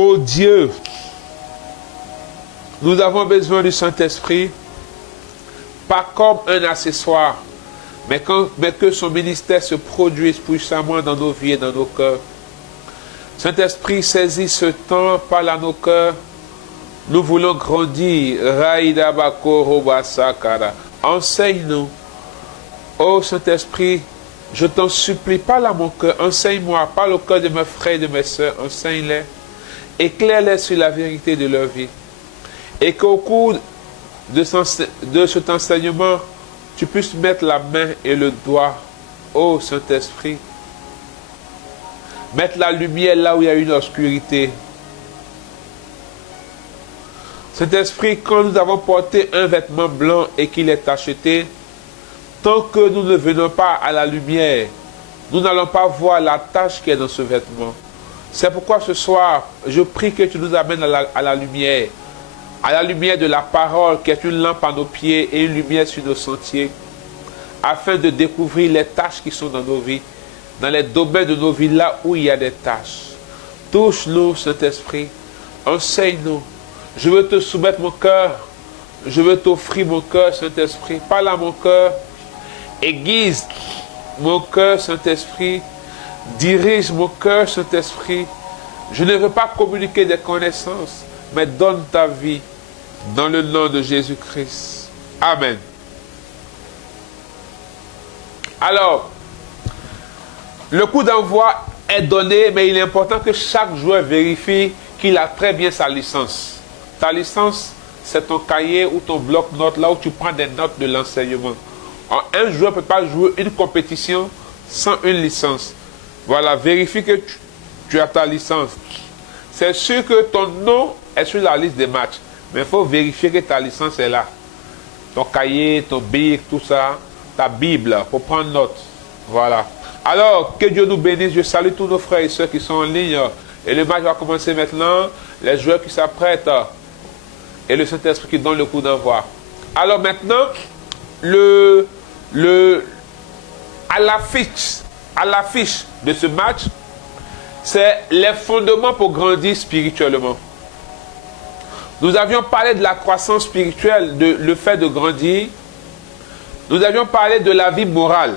Ô Dieu, nous avons besoin du Saint-Esprit, pas comme un accessoire, mais que son ministère se produise puissamment dans nos vies et dans nos cœurs. Saint-Esprit, saisis ce temps, parle à nos cœurs. Nous voulons grandir. Enseigne-nous. Ô Saint-Esprit, je t'en supplie, parle à mon cœur. Enseigne-moi, parle au cœur de mes frères et de mes sœurs. Enseigne-les. Éclaire-les sur la vérité de leur vie. Et qu'au cours de cet enseignement, tu puisses mettre la main et le doigt, ô Saint-Esprit. Mettre la lumière là où il y a une obscurité. Saint-Esprit, quand nous avons porté un vêtement blanc et qu'il est tacheté, tant que nous ne venons pas à la lumière, nous n'allons pas voir la tache qui est dans ce vêtement. C'est pourquoi ce soir, je prie que tu nous amènes à la lumière de la parole qui est une lampe à nos pieds et une lumière sur nos sentiers, afin de découvrir les tâches qui sont dans nos vies, dans les domaines de nos vies, là où il y a des tâches. Touche-nous, Saint-Esprit, enseigne-nous. Je veux te soumettre mon cœur, je veux t'offrir mon cœur, Saint-Esprit. Parle à mon cœur, aiguise mon cœur, Saint-Esprit. Dirige mon cœur, Saint-Esprit. Je ne veux pas communiquer des connaissances, mais donne ta vie dans le nom de Jésus-Christ. Amen. Alors, le coup d'envoi est donné, mais il est important que chaque joueur vérifie qu'il a très bien sa licence. Ta licence, c'est ton cahier ou ton bloc-notes, là où tu prends des notes de l'enseignement. Un joueur ne peut pas jouer une compétition sans une licence. Voilà, vérifie que tu as ta licence. C'est sûr que ton nom est sur la liste des matchs, mais il faut vérifier que ta licence est là. Ton cahier, ton bic, tout ça, ta Bible, pour prendre note. Voilà. Alors, que Dieu nous bénisse. Je salue tous nos frères et sœurs qui sont en ligne. Et le match va commencer maintenant. Les joueurs qui s'apprêtent. Et le Saint-Esprit qui donne le coup d'envoi. Alors maintenant, à l'affiche de ce match, c'est les fondements pour grandir spirituellement. Nous avions parlé de la croissance spirituelle, le fait de grandir. Nous avions parlé de la vie morale,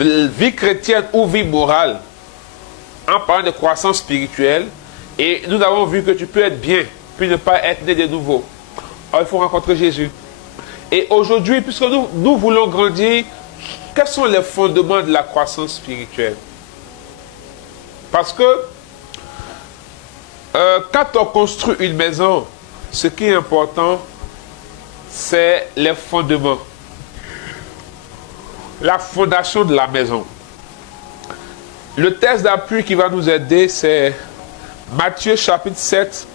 de vie chrétienne ou vie morale, en parlant de croissance spirituelle. Et nous avons vu que tu peux être bien, puis ne pas être né de nouveau. Alors, il faut rencontrer Jésus. Et aujourd'hui, puisque nous voulons grandir, quels sont les fondements de la croissance spirituelle? Parce que quand on construit une maison, ce qui est important, c'est les fondements. La fondation de la maison. Le texte d'appui qui va nous aider, c'est Matthieu chapitre 7,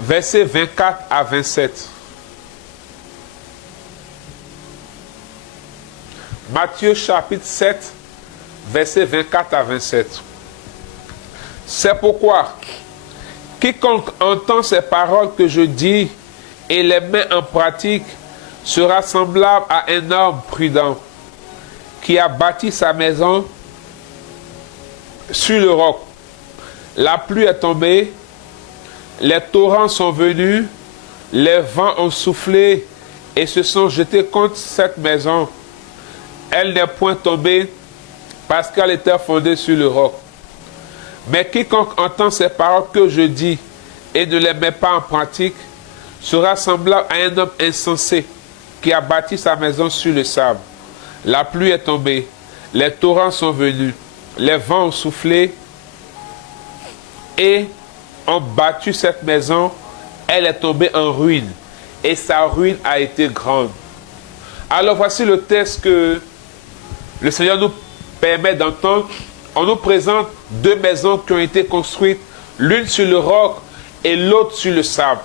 versets 24 à 27. Matthieu chapitre 7, versets 24 à 27. C'est pourquoi, quiconque entend ces paroles que je dis et les met en pratique sera semblable à un homme prudent qui a bâti sa maison sur le roc. La pluie est tombée, les torrents sont venus, les vents ont soufflé et se sont jetés contre cette maison. Elle n'est point tombée parce qu'elle était fondée sur le roc. Mais quiconque entend ces paroles que je dis et ne les met pas en pratique sera semblable à un homme insensé qui a bâti sa maison sur le sable. La pluie est tombée, les torrents sont venus, les vents ont soufflé et ont battu cette maison. Elle est tombée en ruine et sa ruine a été grande. Alors voici le texte que le Seigneur nous permet d'entendre. On nous présente deux maisons qui ont été construites, l'une sur le roc et l'autre sur le sable.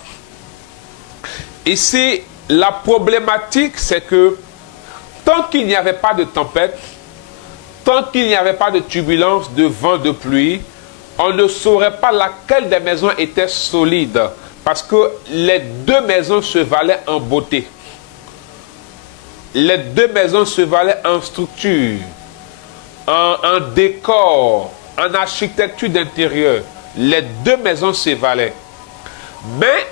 Ici, la problématique, c'est que tant qu'il n'y avait pas de tempête, tant qu'il n'y avait pas de turbulence, de vent, de pluie, on ne saurait pas laquelle des maisons était solide, parce que les deux maisons se valaient en beauté. Les deux maisons se valaient en structure, en décor, en architecture d'intérieur. les deux maisons s'évalaient. Mais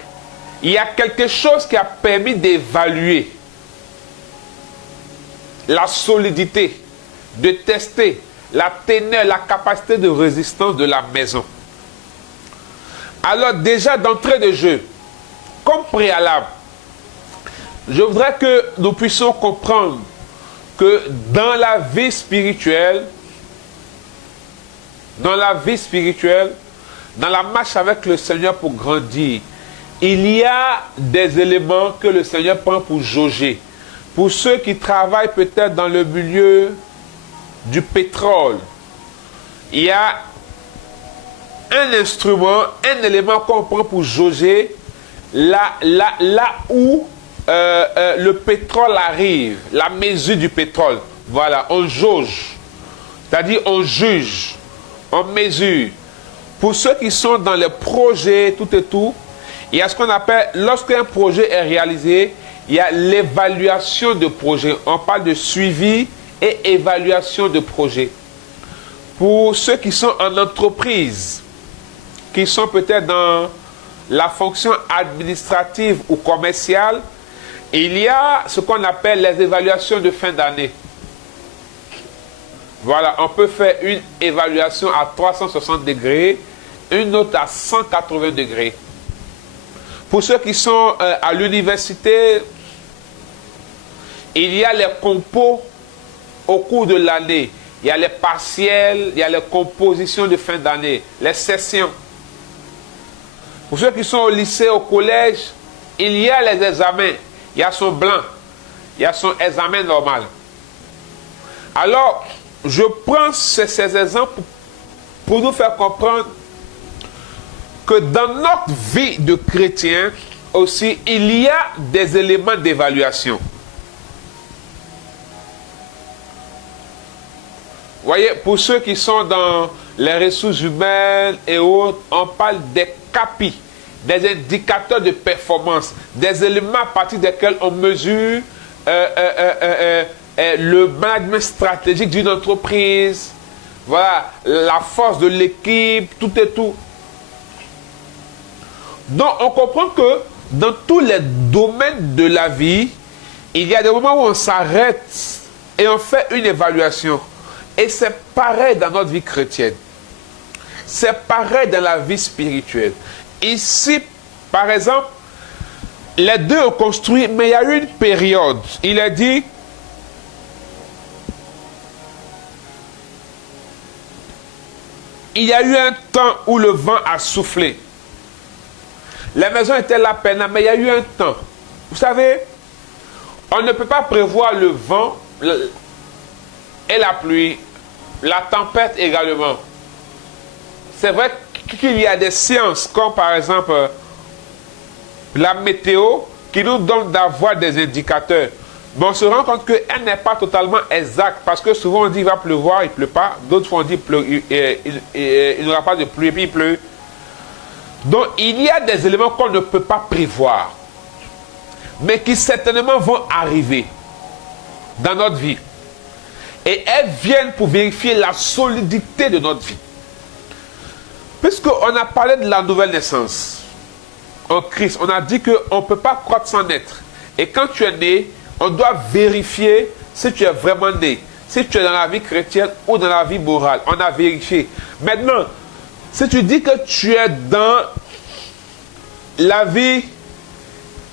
il y a quelque chose qui a permis d'évaluer la solidité, de tester la teneur, la capacité de résistance de la maison. Alors déjà d'entrée de jeu, comme préalable, je voudrais que nous puissions comprendre que dans la vie spirituelle, dans la marche avec le Seigneur pour grandir, il y a des éléments que le Seigneur prend pour jauger. Pour ceux qui travaillent peut-être dans le milieu du pétrole, il y a un instrument, un élément qu'on prend pour jauger là où le pétrole arrive, la mesure du pétrole. Voilà, on jauge, c'est-à-dire on juge, on mesure. Pour ceux qui sont dans les projets, tout et tout, il y a ce qu'on appelle, lorsqu'un projet est réalisé, il y a l'évaluation de projet. On parle de suivi et évaluation de projet. Pour ceux qui sont en entreprise, qui sont peut-être dans la fonction administrative ou commerciale, il y a ce qu'on appelle les évaluations de fin d'année. Voilà, on peut faire une évaluation à 360 degrés, une autre à 180 degrés. Pour ceux qui sont à l'université, il y a les compos au cours de l'année. Il y a les partiels, il y a les compositions de fin d'année, les sessions. Pour ceux qui sont au lycée, au collège, il y a les examens. Il y a son blanc, il y a son examen normal. Alors, je prends ces exemples pour nous faire comprendre que dans notre vie de chrétien aussi, il y a des éléments d'évaluation. Voyez, pour ceux qui sont dans les ressources humaines et autres, on parle des CAPI, des indicateurs de performance, des éléments à partir desquels on mesure le management stratégique d'une entreprise, voilà, la force de l'équipe, tout et tout. Donc, on comprend que dans tous les domaines de la vie, il y a des moments où on s'arrête et on fait une évaluation. Et c'est pareil dans notre vie chrétienne. C'est pareil dans la vie spirituelle. Ici, par exemple, les deux ont construit, mais il y a eu une période. Il a dit, il y a eu un temps où le vent a soufflé. La maison était là peine, mais il y a eu un temps. Vous savez, on ne peut pas prévoir le vent et la pluie, la tempête également. C'est vrai qu'il y a des sciences, comme par exemple la météo, qui nous donne d'avoir des indicateurs. Mais on se rend compte qu'elle n'est pas totalement exacte, parce que souvent on dit il va pleuvoir, il ne pleut pas. D'autres fois on dit il n'y aura pas de pluie, et puis il pleut. Donc il y a des éléments qu'on ne peut pas prévoir, mais qui certainement vont arriver dans notre vie. Et elles viennent pour vérifier la solidité de notre vie. Puisqu'on a parlé de la nouvelle naissance en Christ, on a dit qu'on ne peut pas croître sans naître. Et quand tu es né, on doit vérifier si tu es vraiment né, si tu es dans la vie chrétienne ou dans la vie morale. On a vérifié. Maintenant, si tu dis que tu es dans la vie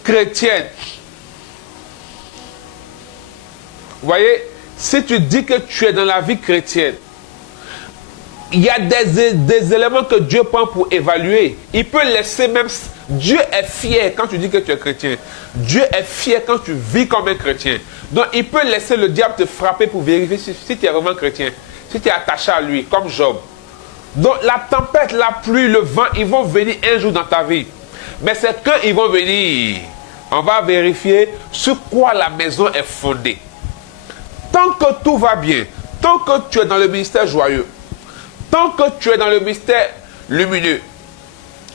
chrétienne, vous voyez, si tu dis que tu es dans la vie chrétienne, il y a des éléments que Dieu prend pour évaluer. Il peut laisser même... Dieu est fier quand tu dis que tu es chrétien. Dieu est fier quand tu vis comme un chrétien. Donc il peut laisser le diable te frapper pour vérifier si tu es vraiment chrétien. Si tu es attaché à lui, comme Job. Donc la tempête, la pluie, le vent, ils vont venir un jour dans ta vie. Mais c'est quand ils vont venir, on va vérifier sur quoi la maison est fondée. Tant que tout va bien, tant que tu es dans le ministère joyeux, tant que tu es dans le ministère lumineux,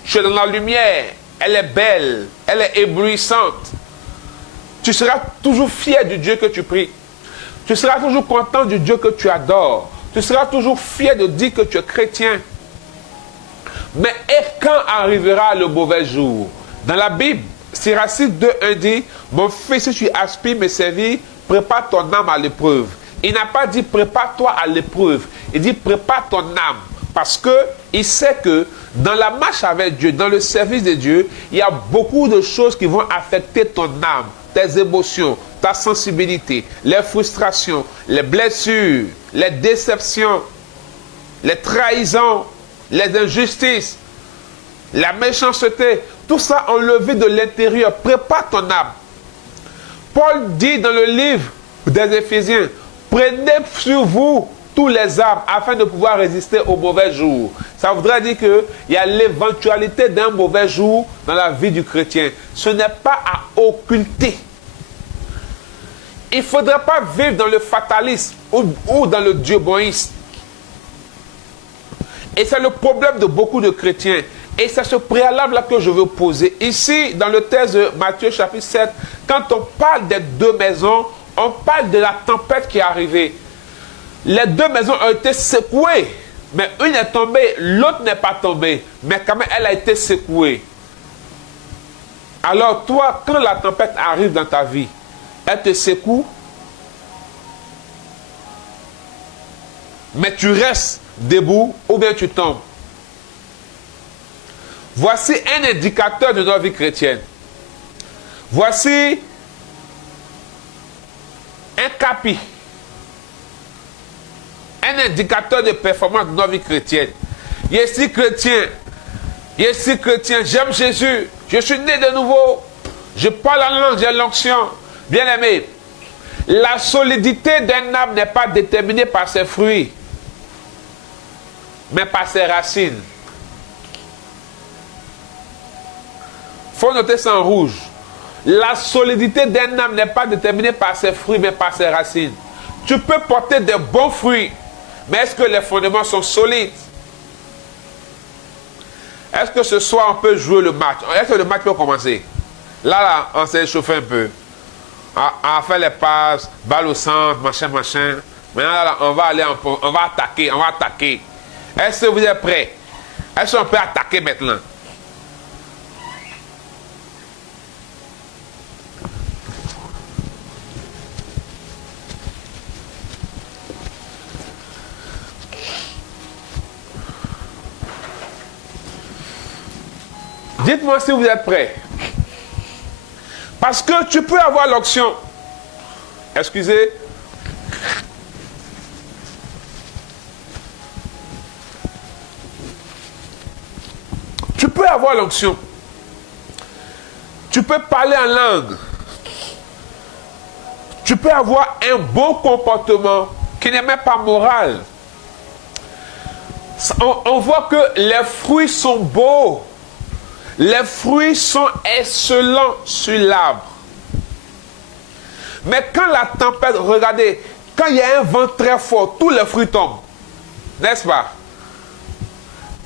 tu es dans la lumière, elle est belle, elle est éblouissante, tu seras toujours fier du Dieu que tu pries. Tu seras toujours content du Dieu que tu adores. Tu seras toujours fier de dire que tu es chrétien. Mais et quand arrivera le mauvais jour? Dans la Bible, Siracide 2:1 dit, mon fils, si tu aspires me servir, prépare ton âme à l'épreuve. Il n'a pas dit prépare-toi à l'épreuve. Il dit prépare ton âme. Parce qu'il sait que dans la marche avec Dieu, dans le service de Dieu, il y a beaucoup de choses qui vont affecter ton âme, tes émotions, ta sensibilité, les frustrations, les blessures, les déceptions, les trahisons, les injustices, la méchanceté. Tout ça enlevé de l'intérieur. Prépare ton âme. Paul dit dans le livre des Éphésiens, prenez sur vous tous les armes afin de pouvoir résister au mauvais jour. Ça voudrait dire qu'il y a l'éventualité d'un mauvais jour dans la vie du chrétien. Ce n'est pas à occulter. Il ne faudrait pas vivre dans le fatalisme ou dans le dieuboïsme. Et c'est le problème de beaucoup de chrétiens. Et c'est ce préalable-là que je veux poser. Ici, dans le texte de Matthieu chapitre 7, quand on parle des deux maisons, on parle de la tempête qui est arrivée. Les deux maisons ont été secouées. Mais une est tombée, l'autre n'est pas tombée. Mais quand même, elle a été secouée. Alors toi, quand la tempête arrive dans ta vie, elle te secoue. Mais tu restes debout ou bien tu tombes. Voici un indicateur de notre vie chrétienne. Voici un capi. Un indicateur de performance de notre vie chrétienne. Je suis chrétien, j'aime Jésus, je suis né de nouveau, je parle en langue, j'ai l'onction. Bien aimé, la solidité d'un arbre n'est pas déterminée par ses fruits, mais par ses racines. Il faut noter ça en rouge. La solidité d'un arbre n'est pas déterminée par ses fruits, mais par ses racines. Tu peux porter de bons fruits, mais est-ce que les fondements sont solides? Est-ce que ce soir on peut jouer le match? Est-ce que le match peut commencer? Là, on s'est échauffé un peu. On fait les passes, balle au centre, machin. Maintenant, là, on va attaquer. Est-ce que vous êtes prêts? Est-ce qu'on peut attaquer maintenant? Dites-moi si vous êtes prêts. Parce que tu peux avoir l'onction. Excusez. Tu peux avoir l'onction. Tu peux parler en langue. Tu peux avoir un bon comportement qui n'est même pas moral. On voit que les fruits sont beaux. Les fruits sont excellents sur l'arbre. Mais quand la tempête, regardez, quand il y a un vent très fort, tous les fruits tombent. N'est-ce pas?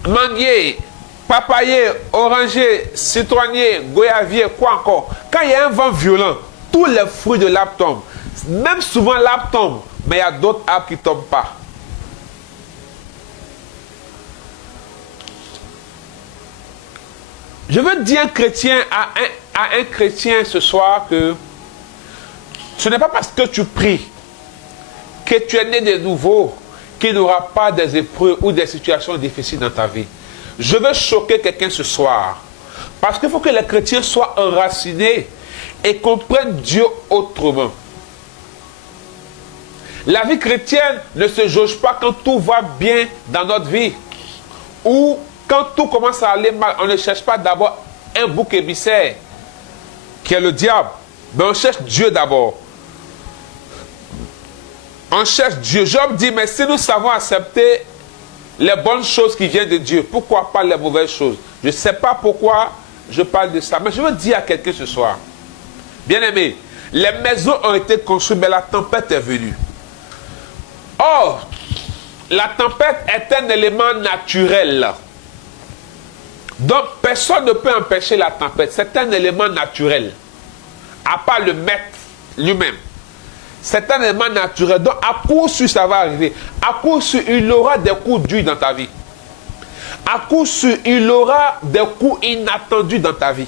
Manguier, papayer, oranger, citronnier, goyavier, quoi encore. Quand il y a un vent violent, tous les fruits de l'arbre tombent. Même souvent l'arbre tombe, mais il y a d'autres arbres qui ne tombent pas. Je veux dire à un chrétien ce soir que ce n'est pas parce que tu pries que tu es né de nouveau qu'il n'y aura pas des épreuves ou des situations difficiles dans ta vie. Je veux choquer quelqu'un ce soir. Parce qu'il faut que les chrétiens soient enracinés et comprennent Dieu autrement. La vie chrétienne ne se jauge pas quand tout va bien dans notre vie. Ou quand tout commence à aller mal, on ne cherche pas d'abord un bouc émissaire, qui est le diable. Mais on cherche Dieu d'abord. On cherche Dieu. Job dit, mais si nous savons accepter les bonnes choses qui viennent de Dieu, pourquoi pas les mauvaises choses? Je ne sais pas pourquoi je parle de ça, mais je veux dire à quelqu'un ce soir. Bien aimé, les maisons ont été construites, mais la tempête est venue. Or, la tempête est un élément naturel. Donc, personne ne peut empêcher la tempête. C'est un élément naturel. À part le maître lui-même. C'est un élément naturel. Donc, à coup sûr, ça va arriver. À coup sûr, il y aura des coups durs dans ta vie. À coup sûr, il aura des coups inattendus dans ta vie.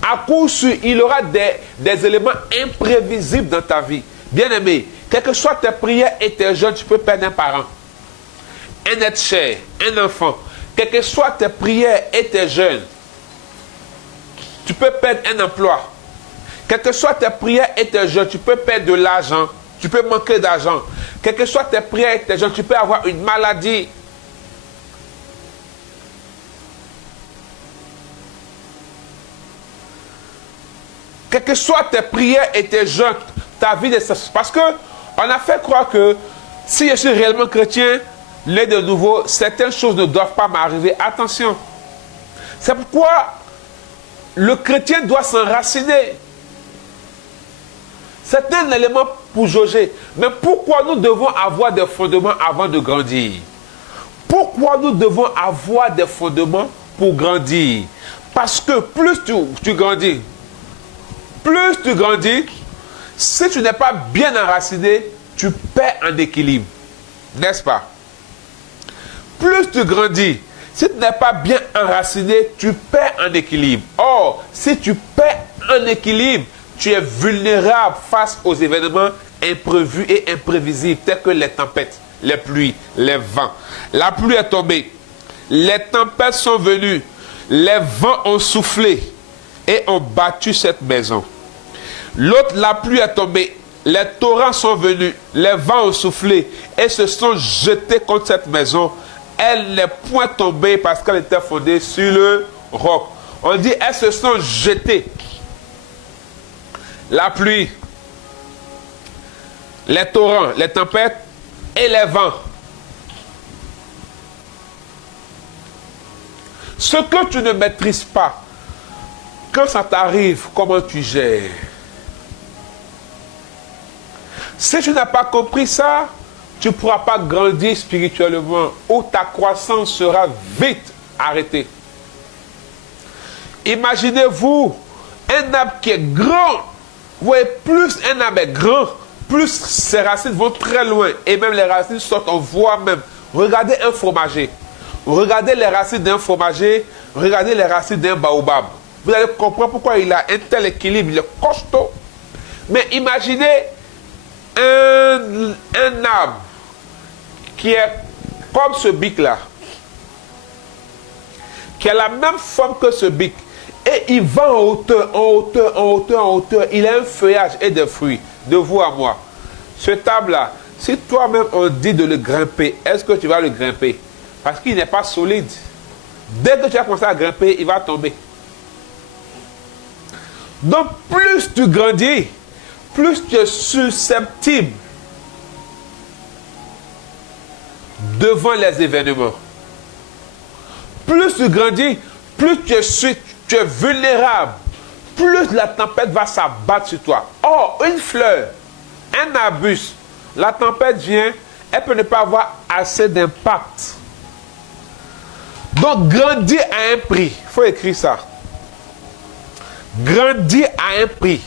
À coup sûr, il aura des éléments imprévisibles dans ta vie. Bien-aimé, quelles que soient tes prières et tes jeûnes, tu peux perdre un parent, un être cher, un enfant. Quelles que soient tes prières et tes jeûnes, tu peux perdre un emploi. Quelles que soient tes prières et tes jeûnes, tu peux perdre de l'argent. Tu peux manquer d'argent. Quelles que soient tes prières et tes jeûnes, tu peux avoir une maladie. Quelles que soient tes prières et tes jeûnes, ta vie de... Parce que on a fait croire que si je suis réellement chrétien, né de nouveau, certaines choses ne doivent pas m'arriver. Attention. C'est pourquoi le chrétien doit s'enraciner. C'est un élément pour jauger. Mais pourquoi nous devons avoir des fondements avant de grandir? Pourquoi nous devons avoir des fondements pour grandir? Parce que plus tu grandis, si tu n'es pas bien enraciné, tu perds en équilibre. N'est-ce pas? Plus tu grandis, si tu n'es pas bien enraciné, tu perds en équilibre. Or, si tu perds en équilibre, tu es vulnérable face aux événements imprévus et imprévisibles, tels que les tempêtes, les pluies, les vents. La pluie est tombée, les tempêtes sont venues, les vents ont soufflé et ont battu cette maison. L'autre, la pluie est tombée, les torrents sont venus, les vents ont soufflé et se sont jetés contre cette maison. Elle n'est point tombée parce qu'elle était fondée sur le roc. On dit, elles se sont jetées. La pluie, les torrents, les tempêtes et les vents. Ce que tu ne maîtrises pas, quand ça t'arrive, comment tu gères? Si tu n'as pas compris ça, tu ne pourras pas grandir spirituellement ou ta croissance sera vite arrêtée. Imaginez-vous un arbre qui est grand. Vous voyez, plus un arbre est grand, plus ses racines vont très loin. Et même les racines sortent, on voit même. Regardez un fromager. Regardez les racines d'un fromager. Regardez les racines d'un baobab. Vous allez comprendre pourquoi il a un tel équilibre. Il est costaud. Mais imaginez un arbre qui est comme ce bic-là. Qui a la même forme que ce bic. Et il va en hauteur, en hauteur, en hauteur, en hauteur. Il a un feuillage et des fruits, de vous à moi. Ce arbre-là, si toi-même on dit de le grimper, est-ce que tu vas le grimper? Parce qu'il n'est pas solide. Dès que tu as commencé à grimper, il va tomber. Donc, plus tu grandis, plus tu es susceptible devant les événements. Plus tu grandis, plus tu es vulnérable, plus la tempête va s'abattre sur toi. Or, une fleur, un arbuste, la tempête vient, elle peut ne pas avoir assez d'impact. Donc, grandir à un prix. Il faut écrire ça. Grandir à un prix.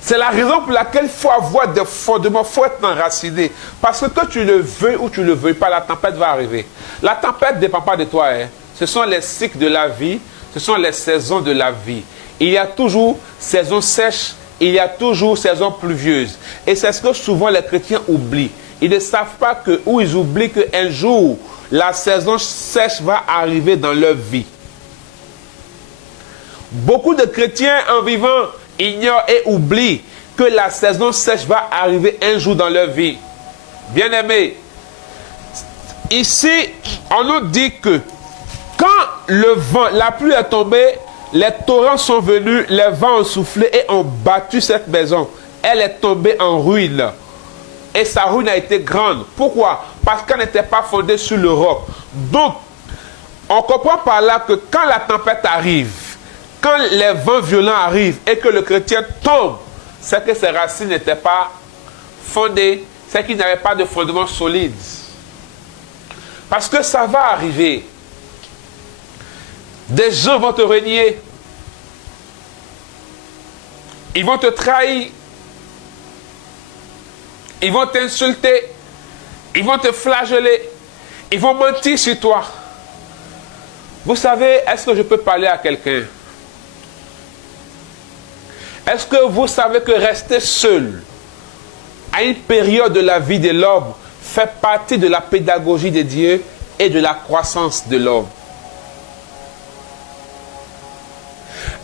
C'est la raison pour laquelle il faut avoir des fondements, il faut être enraciné. Parce que tu le veux ou tu ne le veux pas, la tempête va arriver. La tempête ne dépend pas de toi. Hein. Ce sont les cycles de la vie, ce sont les saisons de la vie. Il y a toujours saison sèche, il y a toujours saison pluvieuse. Et c'est ce que souvent les chrétiens oublient. Ils ne savent pas que, ou ils oublient qu'un jour, la saison sèche va arriver dans leur vie. Beaucoup de chrétiens en vivant ignorent et oublient que la saison sèche va arriver un jour dans leur vie. Bien-aimés, ici, on nous dit que quand le vent, la pluie est tombée, les torrents sont venus, les vents ont soufflé et ont battu cette maison. Elle est tombée en ruine. Et sa ruine a été grande. Pourquoi? Parce qu'elle n'était pas fondée sur le roc. Donc, on comprend par là que quand la tempête arrive, quand les vents violents arrivent et que le chrétien tombe, c'est que ses racines n'étaient pas fondées, c'est qu'il n'avait pas de fondement solide. Parce que ça va arriver. Des gens vont te renier. Ils vont te trahir. Ils vont t'insulter. Ils vont te flageller. Ils vont mentir sur toi. Vous savez, est-ce que je peux parler à quelqu'un? Est-ce que vous savez que rester seul à une période de la vie de l'homme fait partie de la pédagogie de Dieu et de la croissance de l'homme?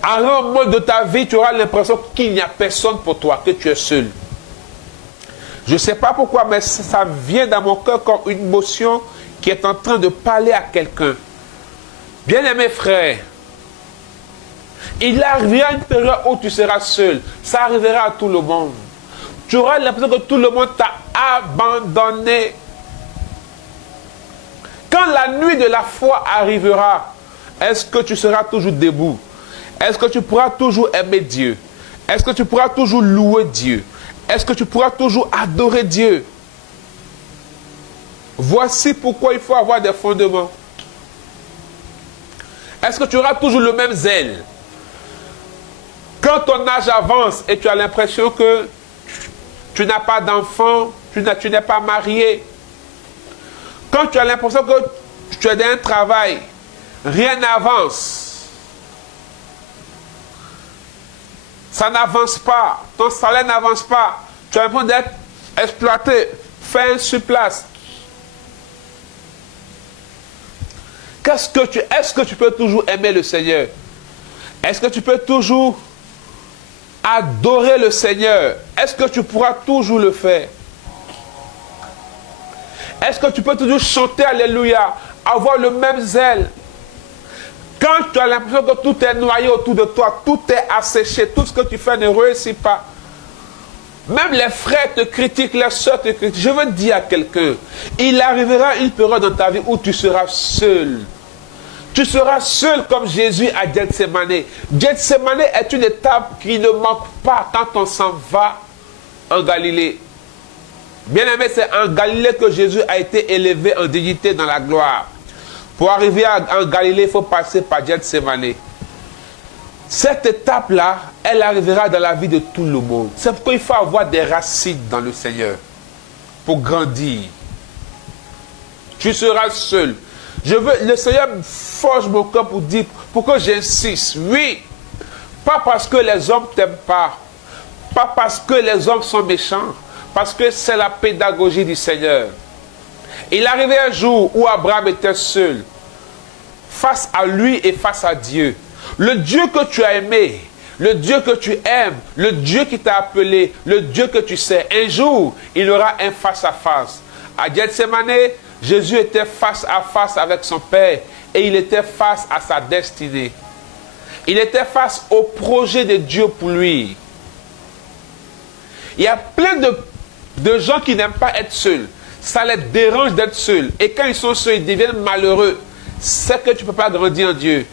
À un moment de ta vie, tu auras l'impression qu'il n'y a personne pour toi, que tu es seul. Je ne sais pas pourquoi, mais ça vient dans mon cœur comme une motion qui est en train de parler à quelqu'un. Bien-aimés frères, il arrivera une période où tu seras seul. Ça arrivera à tout le monde. Tu auras l'impression que tout le monde t'a abandonné. Quand la nuit de la foi arrivera, est-ce que tu seras toujours debout? Est-ce que tu pourras toujours aimer Dieu? Est-ce que tu pourras toujours louer Dieu? Est-ce que tu pourras toujours adorer Dieu? Voici pourquoi il faut avoir des fondements. Est-ce que tu auras toujours le même zèle? Quand ton âge avance et tu as l'impression que tu n'as pas d'enfant, tu n'es pas marié, quand tu as l'impression que tu es dans un travail, rien n'avance, ça n'avance pas, ton salaire n'avance pas, tu as l'impression d'être exploité, fait sur place. Est-ce que tu peux toujours aimer le Seigneur? Est-ce que tu peux toujours adorer le Seigneur? Est-ce que tu pourras toujours le faire? Est-ce que tu peux toujours chanter Alléluia, avoir le même zèle? Quand tu as l'impression que tout est noyé autour de toi, tout est asséché, tout ce que tu fais ne réussit pas. Même les frères te critiquent, les soeurs te critiquent. Je veux dire à quelqu'un, il arrivera une période dans ta vie où tu seras seul. Tu seras seul comme Jésus à Gethsémani. Gethsémani est une étape qui ne manque pas quand on s'en va en Galilée. Bien aimé, c'est en Galilée que Jésus a été élevé en dignité dans la gloire. Pour arriver en Galilée, il faut passer par Gethsémani. Cette étape-là, elle arrivera dans la vie de tout le monde. C'est pourquoi il faut avoir des racines dans le Seigneur pour grandir. Tu seras seul. Le Seigneur forge mon cœur pour dire, pour que j'insiste. Oui, pas parce que les hommes ne t'aiment pas, pas parce que les hommes sont méchants, parce que c'est la pédagogie du Seigneur. Il arrivait un jour où Abraham était seul, face à lui et face à Dieu. Le Dieu que tu as aimé, le Dieu que tu aimes, le Dieu qui t'a appelé, le Dieu que tu sais, un jour, il aura un face-à-face. À Gethsémani, Jésus était face à face avec son Père et il était face à sa destinée. Il était face au projet de Dieu pour lui. Il y a plein de gens qui n'aiment pas être seuls. Ça les dérange d'être seuls. Et quand ils sont seuls, ils deviennent malheureux. C'est que tu ne peux pas grandir en Dieu.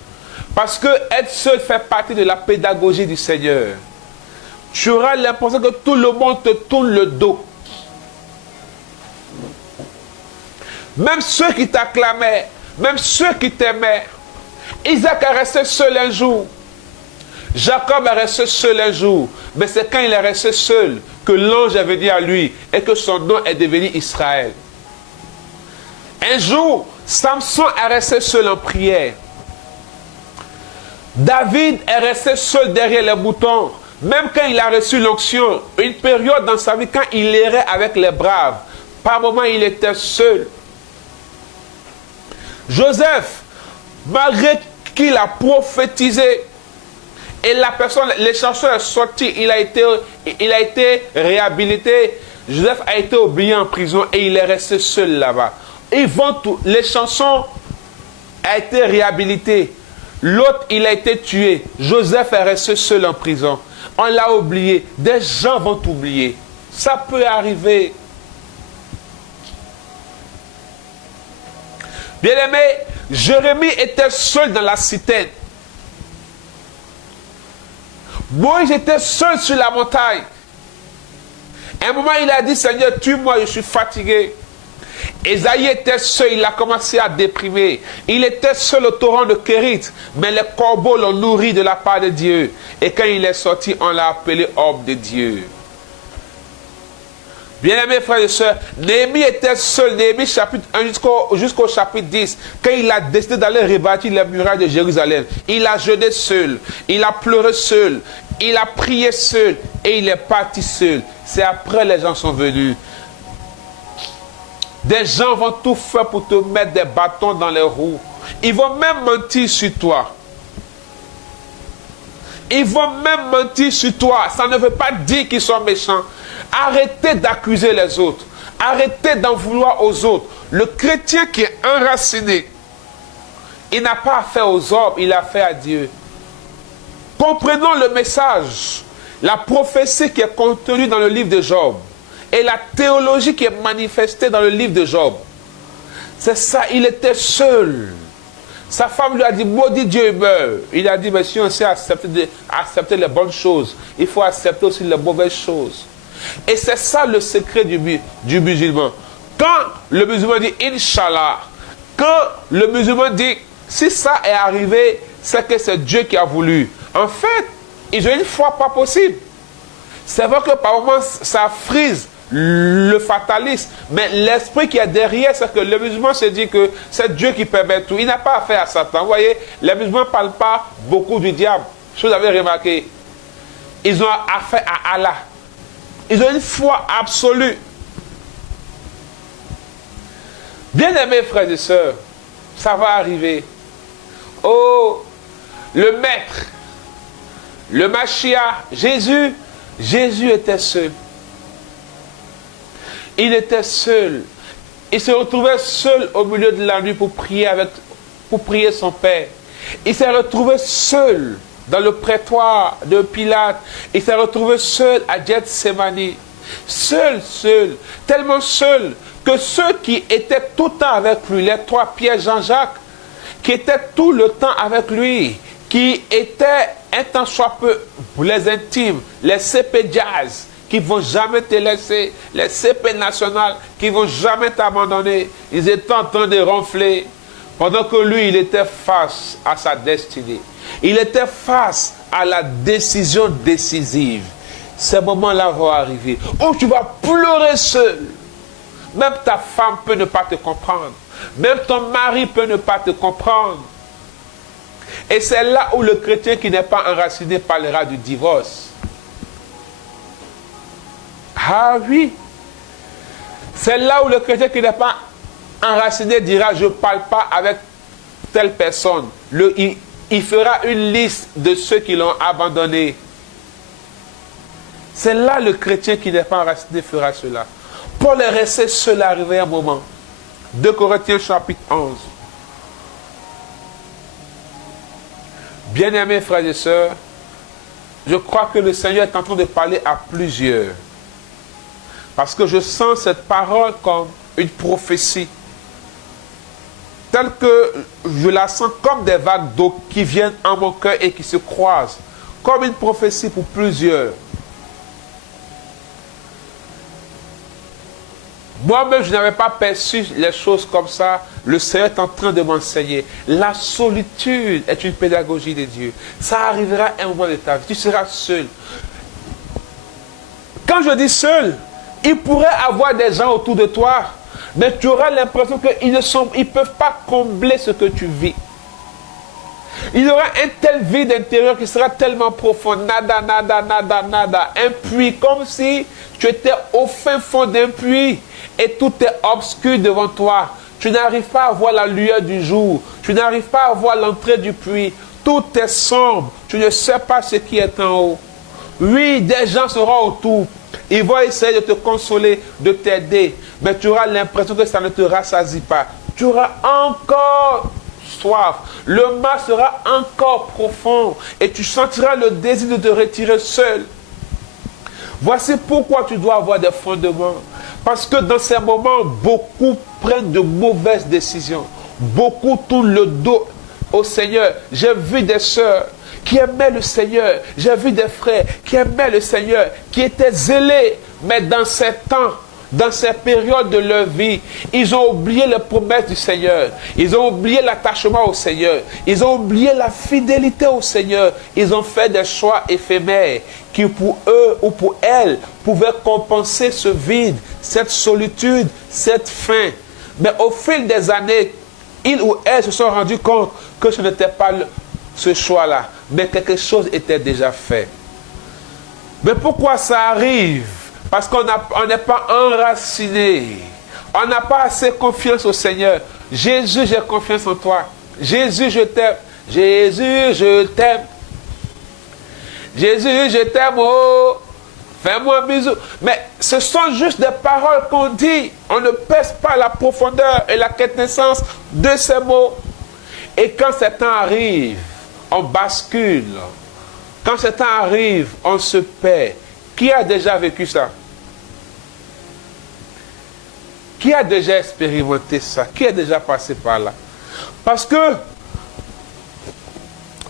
Parce que être seul fait partie de la pédagogie du Seigneur. Tu auras l'impression que tout le monde te tourne le dos. Même ceux qui t'acclamaient, même ceux qui t'aimaient. Isaac est resté seul un jour. Jacob est resté seul un jour. Mais c'est quand il est resté seul que l'ange est venu à lui et que son nom est devenu Israël. Un jour, Samson est resté seul en prière. David est resté seul derrière les moutons. Même quand il a reçu l'onction, une période dans sa vie, quand il errait avec les braves, par moments il était seul. Joseph, malgré qu'il a prophétisé, et la personne, les chansons sont sorties, il a été réhabilité. Joseph a été oublié en prison et il est resté seul là-bas. Les chansons ont été réhabilitées. L'autre, il a été tué. Joseph est resté seul en prison. On l'a oublié. Des gens vont t'oublier. Ça peut arriver. Bien-aimé, Jérémie était seul dans la citerne. Moïse était seul sur la montagne. À un moment, il a dit, Seigneur, tue-moi, je suis fatigué. Ésaïe était seul, il a commencé à déprimer. Il était seul au torrent de Kérit, mais les corbeaux l'ont nourri de la part de Dieu. Et quand il est sorti, on l'a appelé homme de Dieu. Bien-aimés frères et sœurs, Néhémie était seul. Néhémie chapitre 1 jusqu'au chapitre 10. Quand il a décidé d'aller rebâtir les murailles de Jérusalem, il a jeûné seul, il a pleuré seul, il a prié seul et il est parti seul. C'est après les gens sont venus. Des gens vont tout faire pour te mettre des bâtons dans les roues. Ils vont même mentir sur toi. Ils vont même mentir sur toi. Ça ne veut pas dire qu'ils sont méchants. Arrêtez d'accuser les autres. Arrêtez d'en vouloir aux autres. Le chrétien qui est enraciné, il n'a pas affaire aux hommes, il a affaire à Dieu. Comprenons le message, la prophétie qui est contenue dans le livre de Job et la théologie qui est manifestée dans le livre de Job. C'est ça, il était seul. Sa femme lui a dit, maudit Dieu et meurt. Il a dit, mais si on sait accepter les bonnes choses, il faut accepter aussi les mauvaises choses. Et c'est ça le secret du musulman. Quand le musulman dit Inch'Allah, quand le musulman dit, si ça est arrivé, c'est que c'est Dieu qui a voulu. En fait, ils ont une foi pas possible. C'est vrai que par moments, ça frise le fatalisme, mais l'esprit qui est derrière, c'est que le musulman se dit que c'est Dieu qui permet tout. Il n'a pas affaire à Satan. Vous voyez, les musulmans ne parlent pas beaucoup du diable. Si vous avez remarqué, ils ont affaire à Allah. Ils ont une foi absolue. Bien-aimés frères et sœurs, ça va arriver. Oh, le maître, le Mashiach, Jésus était seul. Il était seul. Il se retrouvait seul au milieu de la nuit pour prier son Père. Il s'est retrouvé seul dans le prétoire de Pilate. Il s'est retrouvé seul à Gethsémani. Seul, tellement seul que ceux qui étaient tout le temps avec lui, les trois Pierre, Jean-Jacques, qui étaient tout le temps avec lui, qui étaient un tant soit peu les intimes, les CP Jazz, qui ne vont jamais te laisser, les CP nationales, qui ne vont jamais t'abandonner. Ils étaient en train de ronfler, pendant que lui, il était face à sa destinée. Il était face à la décision décisive. Ces moments-là vont arriver, où tu vas pleurer seul. Même ta femme peut ne pas te comprendre. Même ton mari peut ne pas te comprendre. Et c'est là où le chrétien qui n'est pas enraciné parlera du divorce. Ah oui. C'est là où le chrétien qui n'est pas enraciné dira, je ne parle pas avec telle personne. Il fera une liste de ceux qui l'ont abandonné. C'est là le chrétien qui n'est pas enraciné fera cela. Paul est resté seul arrivé un moment. 2 Corinthiens chapitre 11. Bien-aimés frères et sœurs, je crois que le Seigneur est en train de parler à plusieurs. Parce que je sens cette parole comme une prophétie. Telle que je la sens comme des vagues d'eau qui viennent en mon cœur et qui se croisent. Comme une prophétie pour plusieurs. Moi-même, je n'avais pas perçu les choses comme ça. Le Seigneur est en train de m'enseigner. La solitude est une pédagogie de Dieu. Ça arrivera un moment de ta vie. Tu seras seul. Quand je dis seul, il pourrait avoir des gens autour de toi, mais tu auras l'impression qu'ils ne peuvent pas combler ce que tu vis. Il y aura un tel vide intérieur qui sera tellement profond. Nada, nada, nada, nada. Un puits, comme si tu étais au fin fond d'un puits et tout est obscur devant toi. Tu n'arrives pas à voir la lueur du jour. Tu n'arrives pas à voir l'entrée du puits. Tout est sombre. Tu ne sais pas ce qui est en haut. Oui, des gens seront autour. Ils vont essayer de te consoler, de t'aider. Mais tu auras l'impression que ça ne te rassasie pas. Tu auras encore soif. Le mal sera encore profond. Et tu sentiras le désir de te retirer seul. Voici pourquoi tu dois avoir des fondements. Parce que dans ces moments, beaucoup prennent de mauvaises décisions. Beaucoup tournent le dos au Seigneur. J'ai vu des sœurs qui aimaient le Seigneur. J'ai vu des frères qui aimaient le Seigneur, qui étaient zélés. Mais dans ces temps dans ces périodes de leur vie, ils ont oublié les promesses du Seigneur. Ils ont oublié l'attachement au Seigneur. Ils ont oublié la fidélité au Seigneur. Ils ont fait des choix éphémères qui, pour eux ou pour elles, pouvaient compenser ce vide, cette solitude, cette faim. Mais au fil des années, ils ou elles se sont rendus compte que ce n'était pas ce choix-là, mais quelque chose était déjà fait. Mais pourquoi ça arrive? Parce qu'on n'est pas enraciné. On n'a pas assez confiance au Seigneur. Jésus, j'ai confiance en toi. Jésus, je t'aime. Jésus, je t'aime. Jésus, je t'aime. Oh, fais-moi un bisou. Mais ce sont juste des paroles qu'on dit. On ne pèse pas la profondeur et la quintessence de ces mots. Et quand ce temps arrive, on bascule. Quand ce temps arrive, on se perd. Qui a déjà vécu ça? Qui a déjà expérimenté ça? Qui a déjà passé par là? Parce que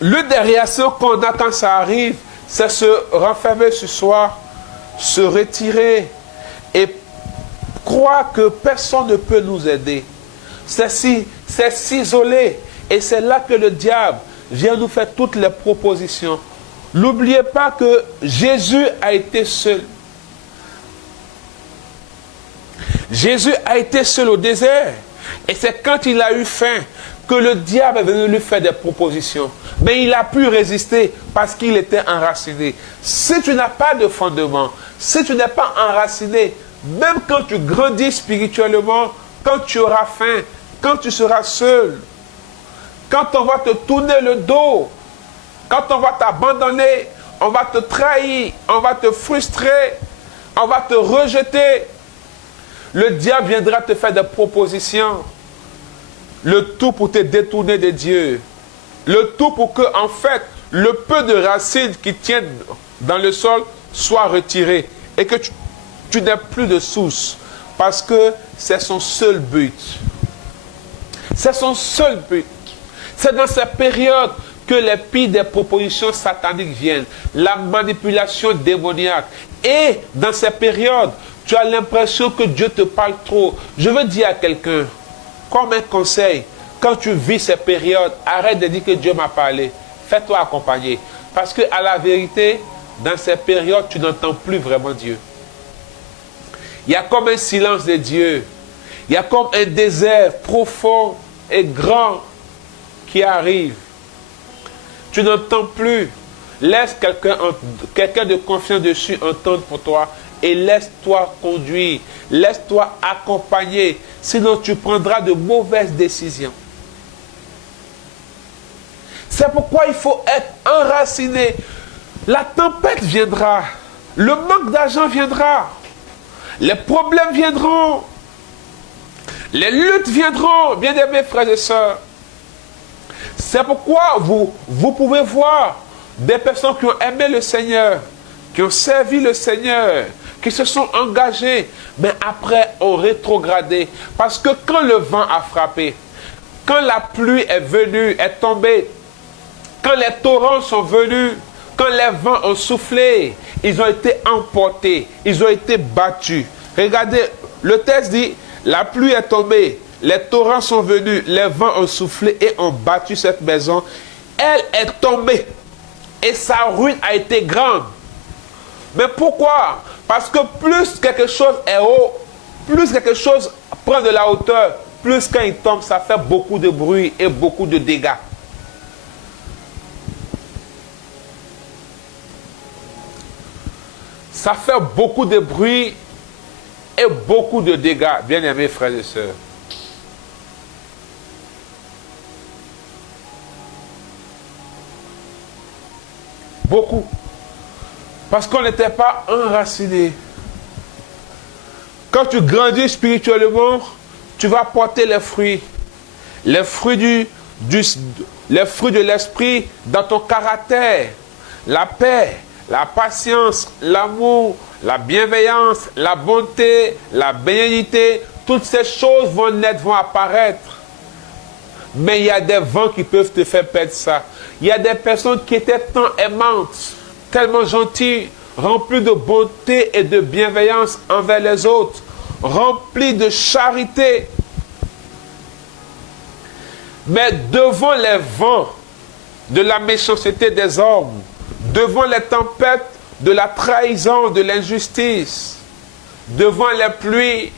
l'une des réactions qu'on a quand ça arrive, c'est se renfermer sur soi, se retirer et croire que personne ne peut nous aider. C'est s'isoler. Et c'est là que le diable vient nous faire toutes les propositions. N'oubliez pas que Jésus a été seul. Jésus a été seul au désert. Et c'est quand il a eu faim que le diable est venu lui faire des propositions. Mais il a pu résister parce qu'il était enraciné. Si tu n'as pas de fondement, si tu n'es pas enraciné, même quand tu grandis spirituellement, quand tu auras faim, quand tu seras seul, quand on va te tourner le dos, quand on va t'abandonner, on va te trahir, on va te frustrer, on va te rejeter, le diable viendra te faire des propositions. Le tout pour te détourner de Dieu. Le tout pour que, en fait, le peu de racines qui tiennent dans le sol soit retiré et que tu n'aies plus de source. Parce que c'est son seul but. C'est son seul but. C'est dans cette période que les pires des propositions sataniques viennent. La manipulation démoniaque. Et dans ces périodes, tu as l'impression que Dieu te parle trop. Je veux dire à quelqu'un, comme un conseil, quand tu vis ces périodes, arrête de dire que Dieu m'a parlé. Fais-toi accompagner. Parce qu'à la vérité, dans ces périodes, tu n'entends plus vraiment Dieu. Il y a comme un silence de Dieu. Il y a comme un désert profond et grand qui arrive. Tu n'entends plus. Laisse quelqu'un de confiance dessus entendre pour toi et laisse-toi conduire. Laisse-toi accompagner. Sinon, tu prendras de mauvaises décisions. C'est pourquoi il faut être enraciné. La tempête viendra. Le manque d'argent viendra. Les problèmes viendront. Les luttes viendront, bien-aimés frères et sœurs. C'est pourquoi vous pouvez voir des personnes qui ont aimé le Seigneur, qui ont servi le Seigneur, qui se sont engagés, mais après ont rétrogradé. Parce que quand le vent a frappé, quand la pluie est venue, est tombée, quand les torrents sont venus, quand les vents ont soufflé, ils ont été emportés, ils ont été battus. Regardez, le texte dit, la pluie est tombée, les torrents sont venus, les vents ont soufflé et ont battu cette maison. Elle est tombée et sa ruine a été grande. Mais pourquoi? Parce que plus quelque chose est haut, plus quelque chose prend de la hauteur, plus quand il tombe, ça fait beaucoup de bruit et beaucoup de dégâts. Ça fait beaucoup de bruit et beaucoup de dégâts, bien-aimés frères et sœurs. Beaucoup. Parce qu'on n'était pas enraciné. Quand tu grandis spirituellement, tu vas porter les fruits. Les fruits les fruits de l'esprit dans ton caractère. La paix, la patience, l'amour, la bienveillance, la bonté, la bénignité. Toutes ces choses vont naître, vont apparaître. Mais il y a des vents qui peuvent te faire perdre ça. Il y a des personnes qui étaient tant aimantes, tellement gentilles, remplies de bonté et de bienveillance envers les autres, remplis de charité. Mais devant les vents de la méchanceté des hommes, devant les tempêtes de la trahison, de l'injustice, devant les pluies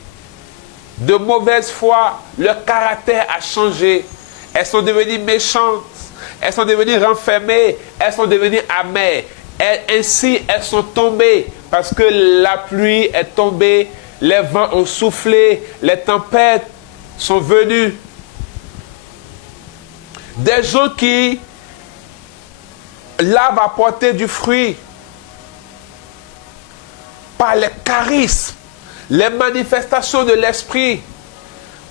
de mauvaise foi, leur caractère a changé. Elles sont devenues méchantes, elles sont devenues renfermées, elles sont devenues amères. Ainsi, elles sont tombées parce que la pluie est tombée, les vents ont soufflé, les tempêtes sont venues. Des gens qui là va porter du fruit par les charismes, les manifestations de l'esprit.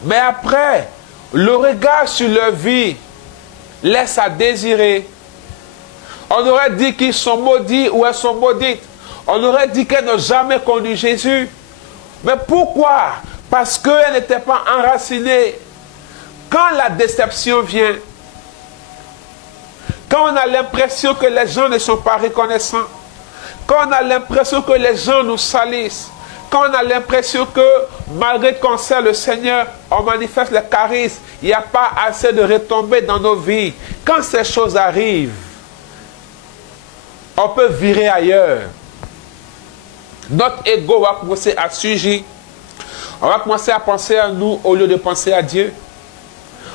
Mais après, le regard sur leur vie laisse à désirer. On aurait dit qu'ils sont maudits ou elles sont maudites. On aurait dit qu'elles n'ont jamais connu Jésus. Mais pourquoi? Parce qu'elles n'étaient pas enracinées. Quand la déception vient, quand on a l'impression que les gens ne sont pas reconnaissants, quand on a l'impression que les gens nous salissent, quand on a l'impression que malgré qu'on sert le Seigneur, on manifeste le charisme, il n'y a pas assez de retombées dans nos vies. Quand ces choses arrivent, on peut virer ailleurs. Notre ego va commencer à surgir. On va commencer à penser à nous au lieu de penser à Dieu.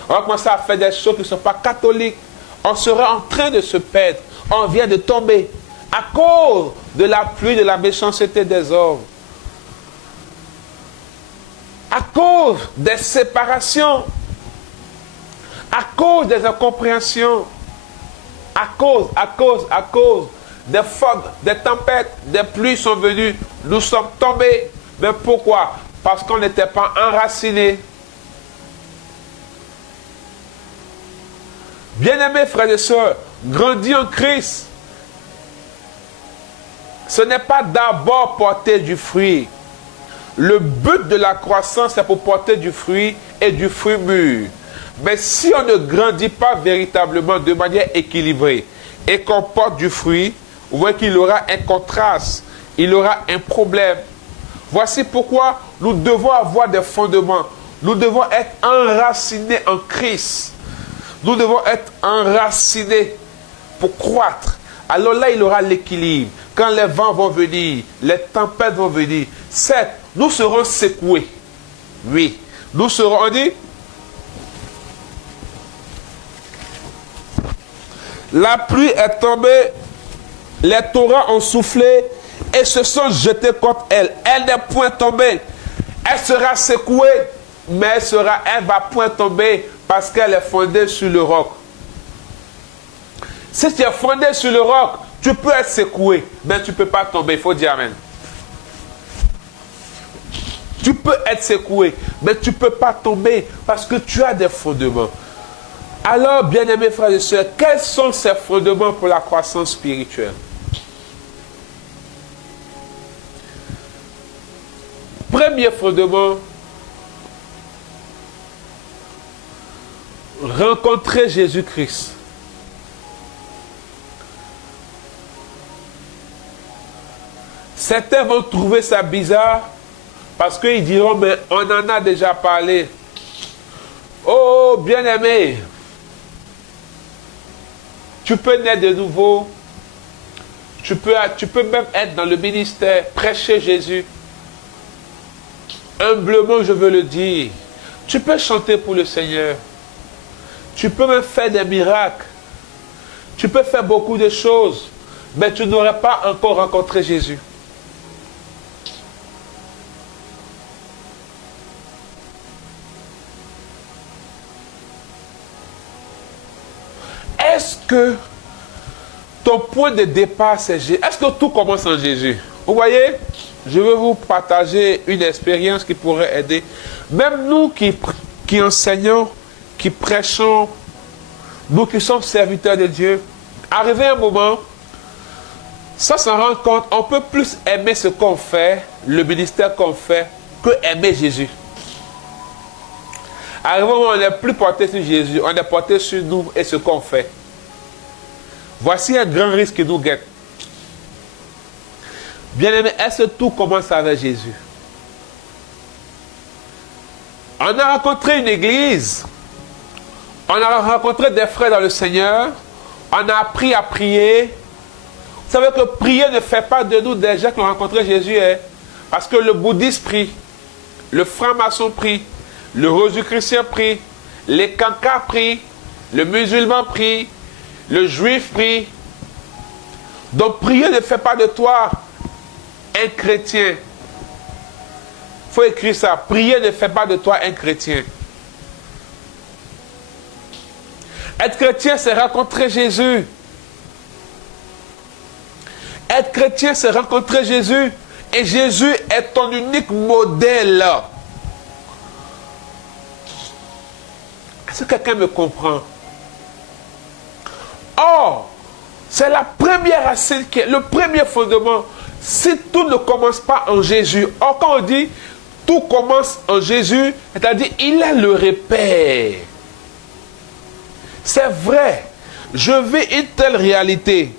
On va commencer à faire des choses qui ne sont pas catholiques. On sera en train de se perdre. On vient de tomber à cause de la pluie, de la méchanceté des hommes. À cause des séparations. À cause des incompréhensions. À cause des fogs, des tempêtes, des pluies sont venues. Nous sommes tombés. Mais pourquoi? Parce qu'on n'était pas enracinés. Bien-aimés frères et sœurs, grandis en Christ. Ce n'est pas d'abord porter du fruit. Le but de la croissance, c'est pour porter du fruit et du fruit mûr. Mais si on ne grandit pas véritablement de manière équilibrée et qu'on porte du fruit, vous voyez qu'il aura un contraste, il aura un problème. Voici pourquoi nous devons avoir des fondements. Nous devons être enracinés en Christ. Nous devons être enracinés pour croître. Alors là, il aura l'équilibre. Quand les vents vont venir, les tempêtes vont venir, certes, nous serons secoués. Oui, nous serons, on dit, la pluie est tombée, les torrents ont soufflé et se sont jetés contre elle. Elle n'est point tombée. Elle sera secouée, mais elle va point tomber parce qu'elle est fondée sur le roc. Si tu es fondé sur le roc, tu peux être secoué, mais tu ne peux pas tomber. Il faut dire Amen. Tu peux être secoué, mais tu ne peux pas tomber parce que tu as des fondements. Alors, bien-aimés frères et sœurs, quels sont ces fondements pour la croissance spirituelle? Premier fondement, rencontrer Jésus-Christ. Certains vont trouver ça bizarre parce qu'ils diront, mais on en a déjà parlé. Oh, bien-aimé, tu peux naître de nouveau. Tu peux même être dans le ministère, prêcher Jésus. Humblement, je veux le dire. Tu peux chanter pour le Seigneur. Tu peux même faire des miracles. Tu peux faire beaucoup de choses. Mais tu n'aurais pas encore rencontré Jésus. Est-ce que ton point de départ, c'est Jésus? Est-ce que tout commence en Jésus? Vous voyez, je veux vous partager une expérience qui pourrait aider. Même nous qui enseignons, qui prêchons, nous qui sommes serviteurs de Dieu, arrivé un moment, sans s'en rendre compte, on peut plus aimer ce qu'on fait, le ministère qu'on fait, que aimer Jésus. Arrivé un moment, on n'est plus porté sur Jésus, on est porté sur nous et ce qu'on fait. Voici un grand risque qui nous guette. Bien-aimé, est-ce que tout commence avec Jésus? On a rencontré une église. On a rencontré des frères dans le Seigneur. On a appris à prier. Vous savez que prier ne fait pas de nous des gens qui ont rencontré Jésus. Hein? Parce que le bouddhiste prie. Le franc-maçon prie. Le rosicrucien prie. Les cancas prient. Le musulman prie. Le juif prie. Donc prier ne fait pas de toi un chrétien. Il faut écrire ça. Prier ne fait pas de toi un chrétien. Être chrétien, c'est rencontrer Jésus. Être chrétien, c'est rencontrer Jésus. Et Jésus est ton unique modèle. Est-ce que quelqu'un me comprend? Or, c'est la première racine, le premier fondement. Si tout ne commence pas en Jésus. Or, quand on dit tout commence en Jésus, c'est-à-dire il est le repère. C'est vrai, je vis une telle réalité.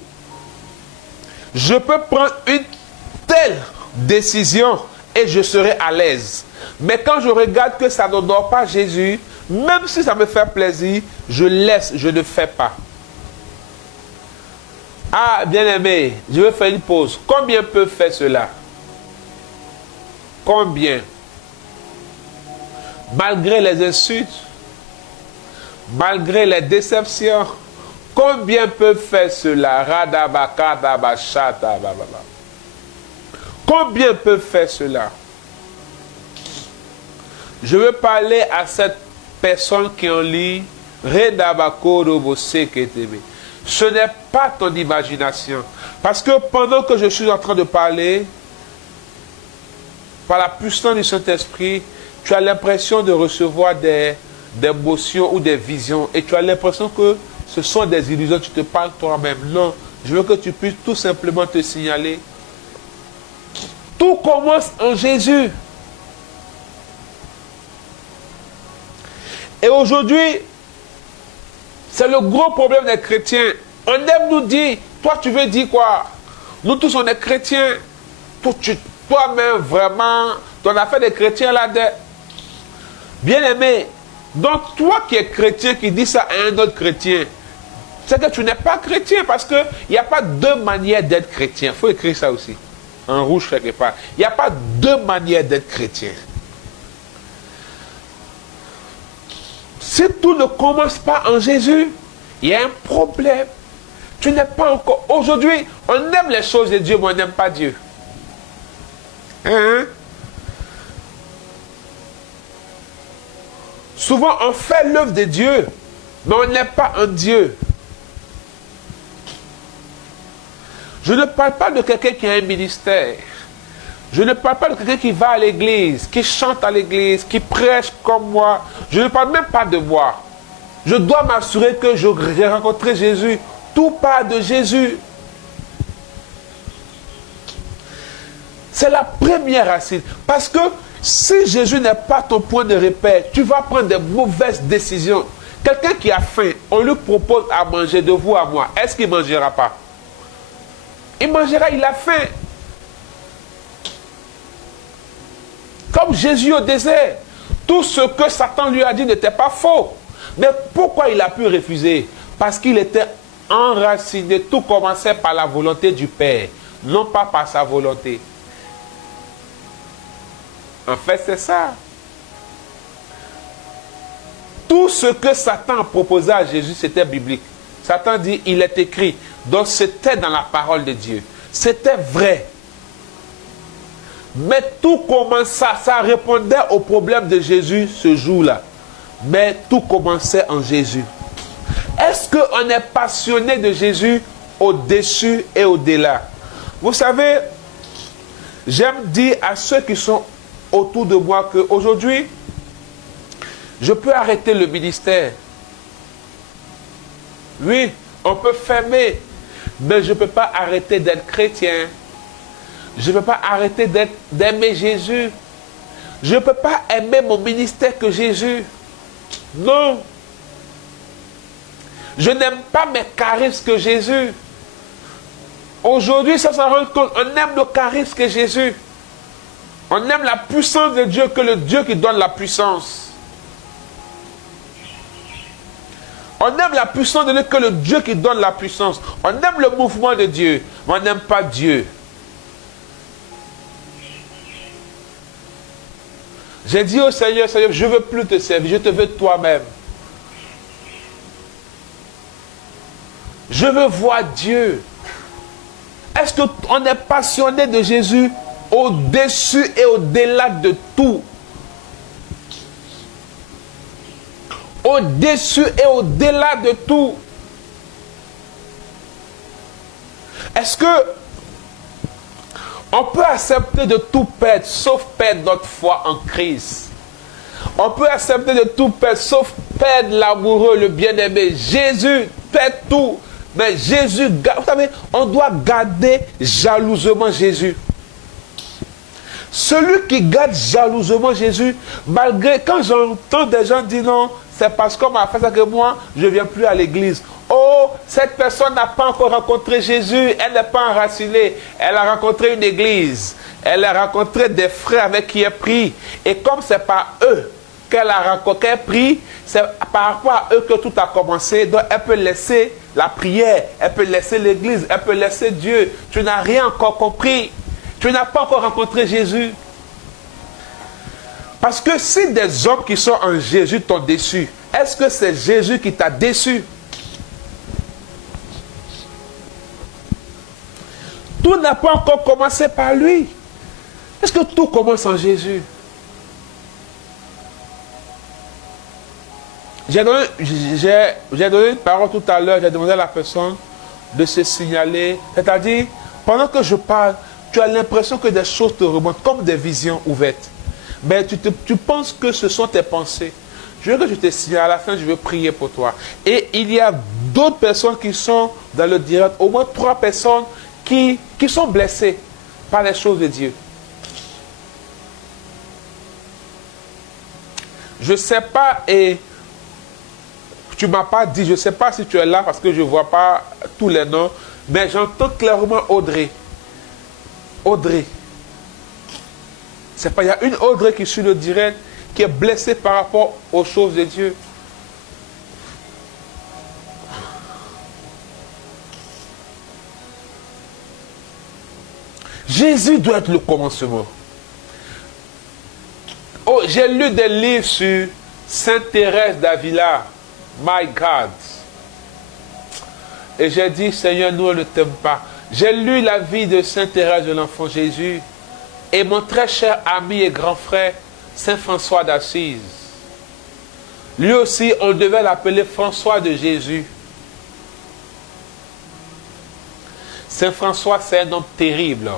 Je peux prendre une telle décision et je serai à l'aise. Mais quand je regarde que ça n'honore pas Jésus, même si ça me fait plaisir, je laisse, je ne fais pas. Ah, bien-aimé, je vais faire une pause. Combien peut faire cela? Combien? Malgré les insultes, malgré les déceptions, combien peuvent faire cela? Combien peuvent faire cela? Je veux parler à cette personne qui en lit. Ce n'est pas ton imagination. Parce que pendant que je suis en train de parler, par la puissance du Saint-Esprit, tu as l'impression de recevoir des émotions ou des visions. Et tu as l'impression que ce sont des illusions. Tu te parles toi-même. Non, je veux que tu puisses tout simplement te signaler. Tout commence en Jésus. Et aujourd'hui, c'est le gros problème des chrétiens. On aime nous dire, toi tu veux dire quoi? Nous tous on est chrétiens. Toi-même vraiment, ton affaire des chrétiens là-dedans. Bien-aimé, donc toi qui es chrétien, qui dis ça à un autre chrétien, c'est que tu n'es pas chrétien parce qu'il n'y a pas deux manières d'être chrétien. Il faut écrire ça aussi, en rouge quelque part. Il n'y a pas deux manières d'être chrétien. Si tout ne commence pas en Jésus, il y a un problème. Tu n'es pas encore... Aujourd'hui, on aime les choses de Dieu, mais on n'aime pas Dieu. Hein? Souvent, on fait l'œuvre de Dieu, mais on n'est pas un Dieu. Je ne parle pas de quelqu'un qui a un ministère. Je ne parle pas de quelqu'un qui va à l'église, qui chante à l'église, qui prêche comme moi. Je ne parle même pas de moi. Je dois m'assurer que j'ai rencontré Jésus. Tout part de Jésus. C'est la première racine. Parce que si Jésus n'est pas ton point de repère, tu vas prendre des mauvaises décisions. Quelqu'un qui a faim, on lui propose à manger de vous à moi. Est-ce qu'il ne mangera pas? Il mangera, il a faim. Comme Jésus au désert, tout ce que Satan lui a dit n'était pas faux. Mais pourquoi il a pu refuser? Parce qu'il était enraciné. Tout commençait par la volonté du Père, non pas par sa volonté. En fait, c'est ça. Tout ce que Satan a proposé à Jésus, c'était biblique. Satan dit, il est écrit. Donc c'était dans la parole de Dieu. C'était vrai. Mais tout commençait, ça répondait au problème de Jésus ce jour-là. Mais tout commençait en Jésus. Est-ce qu'on est passionné de Jésus au-dessus et au-delà? Vous savez, j'aime dire à ceux qui sont autour de moi qu'aujourd'hui, je peux arrêter le ministère. Oui, on peut fermer, mais je ne peux pas arrêter d'être chrétien. Je ne peux pas arrêter d'aimer Jésus. Je ne peux pas aimer mon ministère que Jésus. Non. Je n'aime pas mes charismes que Jésus. Aujourd'hui, ça s'en rend compte. On aime le charisme que Jésus. On aime la puissance de Dieu que le Dieu qui donne la puissance. On aime la puissance de Dieu que le Dieu qui donne la puissance. On aime le mouvement de Dieu, mais on n'aime pas Dieu. J'ai dit au Seigneur, Seigneur, je ne veux plus te servir, je te veux toi-même. Je veux voir Dieu. Est-ce qu'on est passionné de Jésus au-dessus et au-delà de tout? Au-dessus et au-delà de tout. Est-ce que on peut accepter de tout perdre, sauf perdre notre foi en Christ? On peut accepter de tout perdre, sauf perdre l'amoureux, le bien-aimé. Jésus perd tout. Mais Jésus, vous savez, on doit garder jalousement Jésus. Celui qui garde jalousement Jésus, malgré quand j'entends des gens dire non, c'est parce qu'on m'a fait ça que moi, je ne viens plus à l'église. Oh, cette personne n'a pas encore rencontré Jésus, elle n'est pas enracinée. Elle a rencontré une église, elle a rencontré des frères avec qui elle prie. Et comme ce n'est pas eux qu'elle a rencontré, qu'elle prie, c'est par rapport à eux que tout a commencé. Donc elle peut laisser la prière, elle peut laisser l'église, elle peut laisser Dieu. Tu n'as rien encore compris. Tu n'as pas encore rencontré Jésus. Parce que si des hommes qui sont en Jésus t'ont déçu, est-ce que c'est Jésus qui t'a déçu? Tout n'a pas encore commencé par lui. Est-ce que tout commence en Jésus? J'ai donné une parole tout à l'heure, j'ai demandé à la personne de se signaler. C'est-à-dire, pendant que je parle, tu as l'impression que des choses te remontent comme des visions ouvertes. Mais tu penses que ce sont tes pensées. Je veux que je te signale, à la fin, je veux prier pour toi. Et il y a d'autres personnes qui sont dans le direct, au moins 3 personnes qui sont blessées par les choses de Dieu. Je ne sais pas, et tu ne m'as pas dit, je ne sais pas si tu es là parce que je ne vois pas tous les noms, mais j'entends clairement Audrey. Audrey. C'est pas, il y a une Audrey qui suit le direct, qui est blessée par rapport aux choses de Dieu. Jésus doit être le commencement. Oh, j'ai lu des livres sur Sainte Thérèse d'Avila. My God. Et j'ai dit, Seigneur, nous, on ne t'aime pas. J'ai lu la vie de Sainte Thérèse de l'Enfant Jésus. Et mon très cher ami et grand frère, Saint François d'Assise. Lui aussi, on devait l'appeler François de Jésus. Saint François, c'est un homme terrible.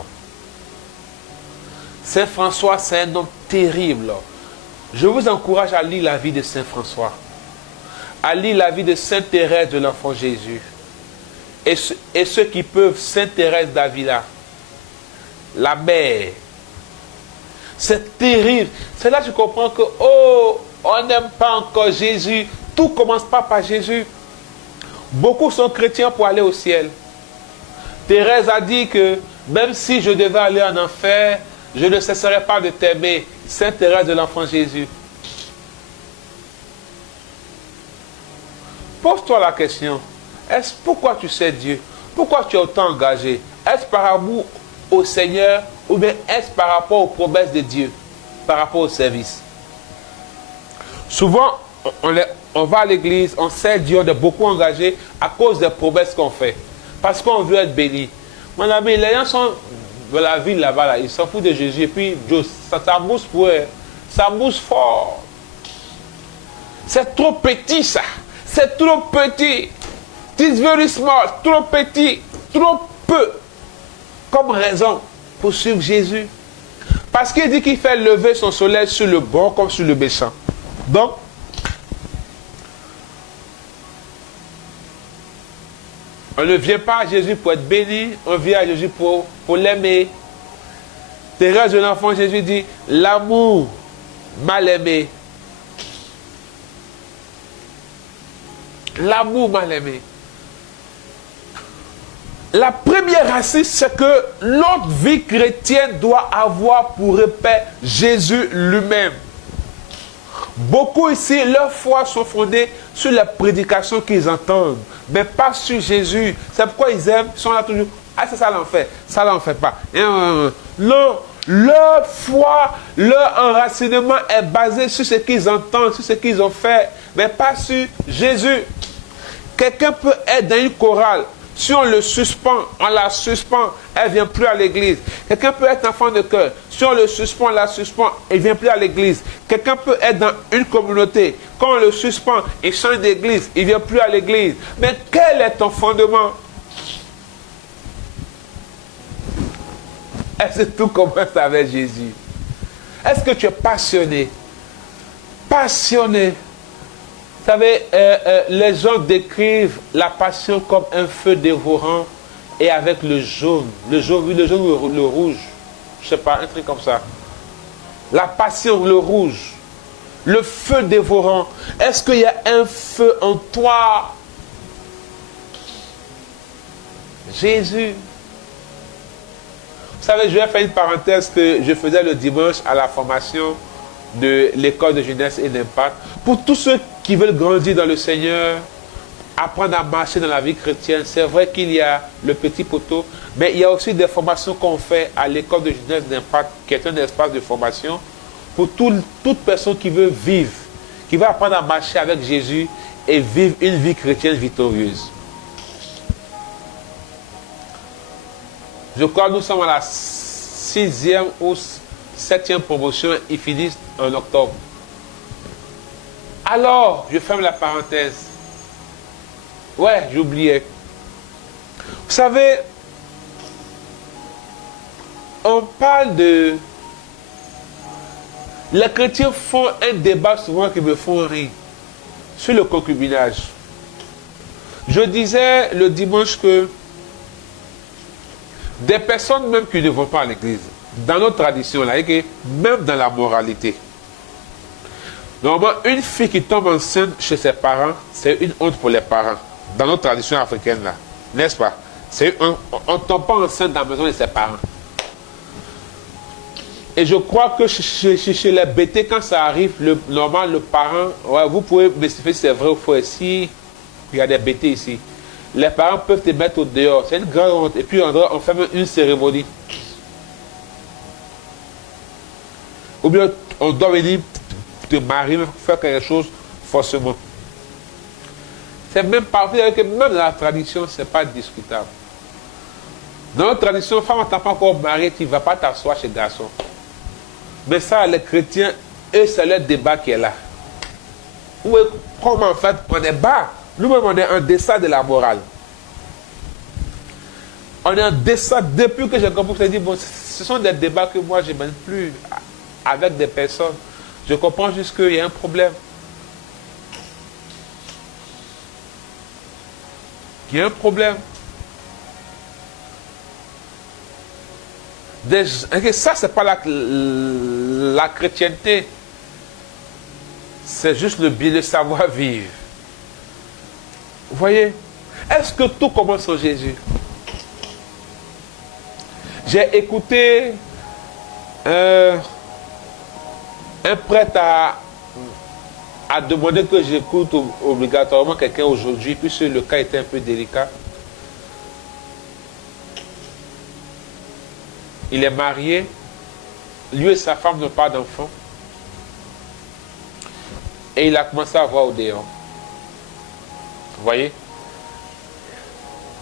Saint François, c'est un homme terrible. Je vous encourage à lire la vie de Saint François. À lire la vie de Sainte Thérèse de l'Enfant Jésus. Et ceux qui peuvent, Sainte Thérèse d'Avila. La mère. C'est terrible. C'est là que je comprends que, oh, on n'aime pas encore Jésus. Tout ne commence pas par Jésus. Beaucoup sont chrétiens pour aller au ciel. Thérèse a dit que même si je devais aller en enfer, je ne cesserai pas de t'aimer. Sainte Thérèse de l'Enfant Jésus. Pose-toi la question. Est-ce pourquoi tu sais Dieu? Pourquoi tu es autant engagé? Est-ce par amour au Seigneur ou bien est-ce par rapport aux promesses de Dieu? Par rapport au service? Souvent, on va à l'église, on sait Dieu, on est beaucoup engagé à cause des promesses qu'on fait. Parce qu'on veut être béni. Mon ami, les gens sont dans la ville là-bas, là, ils s'en foutent de Jésus. Et puis, ça mousse pour eux. Ça mousse fort. C'est trop petit, ça. C'est trop petit. It's very small. Trop petit. Trop peu. Comme raison pour suivre Jésus. Parce qu'il dit qu'il fait lever son soleil sur le bon comme sur le méchant. Donc, on ne vient pas à Jésus pour être béni, on vient à Jésus pour l'aimer. Thérèse de l'Enfant Jésus dit, l'amour mal aimé. L'amour mal aimé. La première racine, c'est que notre vie chrétienne doit avoir pour repère Jésus lui-même. Beaucoup ici, leur foi sont fondées sur la prédication qu'ils entendent, mais pas sur Jésus. C'est pourquoi ils aiment, ils sont là toujours. Ah, c'est ça l'en fait, ça l'en fait pas. Non, leur foi, leur enracinement est basé sur ce qu'ils entendent, sur ce qu'ils ont fait, mais pas sur Jésus. Quelqu'un peut être dans une chorale. Si on le suspend, on la suspend, elle ne vient plus à l'église. Quelqu'un peut être enfant de cœur. Si on le suspend, on la suspend, elle ne vient plus à l'église. Quelqu'un peut être dans une communauté. Quand on le suspend, il change d'église, il ne vient plus à l'église. Mais quel est ton fondement? Est-ce que tout commence avec Jésus? Est-ce que tu es passionné? Passionné. Vous savez, les gens décrivent la passion comme un feu dévorant et avec le jaune. Le jaune, le rouge. Je ne sais pas, un truc comme ça. La passion, le rouge. Le feu dévorant. Est-ce qu'il y a un feu en toi? Jésus. Vous savez, je vais faire une parenthèse que je faisais le dimanche à la formation de l'école de jeunesse et d'impact. Pour tous ceux qui veulent grandir dans le Seigneur, apprendre à marcher dans la vie chrétienne, c'est vrai qu'il y a le petit poteau, mais il y a aussi des formations qu'on fait à l'école de jeunesse d'impact, qui est un espace de formation pour toute personne qui veut vivre, qui veut apprendre à marcher avec Jésus et vivre une vie chrétienne victorieuse. Je crois que nous sommes à la 6e ou 7e promotion, ils finissent en octobre. Alors, je ferme la parenthèse. Ouais, j'oubliais. Vous savez, on parle de... Les chrétiens font un débat souvent qui me font rire sur le concubinage. Je disais le dimanche que des personnes même qui ne vont pas à l'église, dans notre tradition, là, et même dans la moralité, normalement, une fille qui tombe enceinte chez ses parents, c'est une honte pour les parents. Dans notre tradition africaine, là, n'est-ce pas? On ne tombe pas enceinte dans la maison de ses parents. Et je crois que chez les BT, quand ça arrive, normalement, le parent, ouais, vous pouvez me si c'est vrai ou faux ici, il y a des BT ici. Les parents peuvent te mettre au dehors. C'est une grande honte. Et puis, on fait même une cérémonie. Ou bien, on doit venir te marier, faire quelque chose forcément. C'est même parfait que même dans la tradition, ce n'est pas discutable. Dans notre tradition, femme, on ne t'a pas encore marié, tu ne vas pas t'asseoir chez garçon. Mais ça, les chrétiens, eux, c'est leur débat qui est là. Ou comme en fait, on est bas. Nous-mêmes, on est en deçà de la morale. On est en deçà. Depuis que j'ai compris, je me dis, bon, ce sont des débats que moi, je ne mène plus avec des personnes. Je comprends juste qu'il y a un problème. Il y a un problème. Ça, ce n'est pas la chrétienté. C'est juste le bien, le savoir-vivre. Vous voyez? Est-ce que tout commence en Jésus? J'ai écouté un prêtre a demandé que j'écoute obligatoirement quelqu'un aujourd'hui, puisque le cas était un peu délicat. Il est marié, lui et sa femme n'ont pas d'enfant. Et il a commencé à voir au dehors. Vous voyez?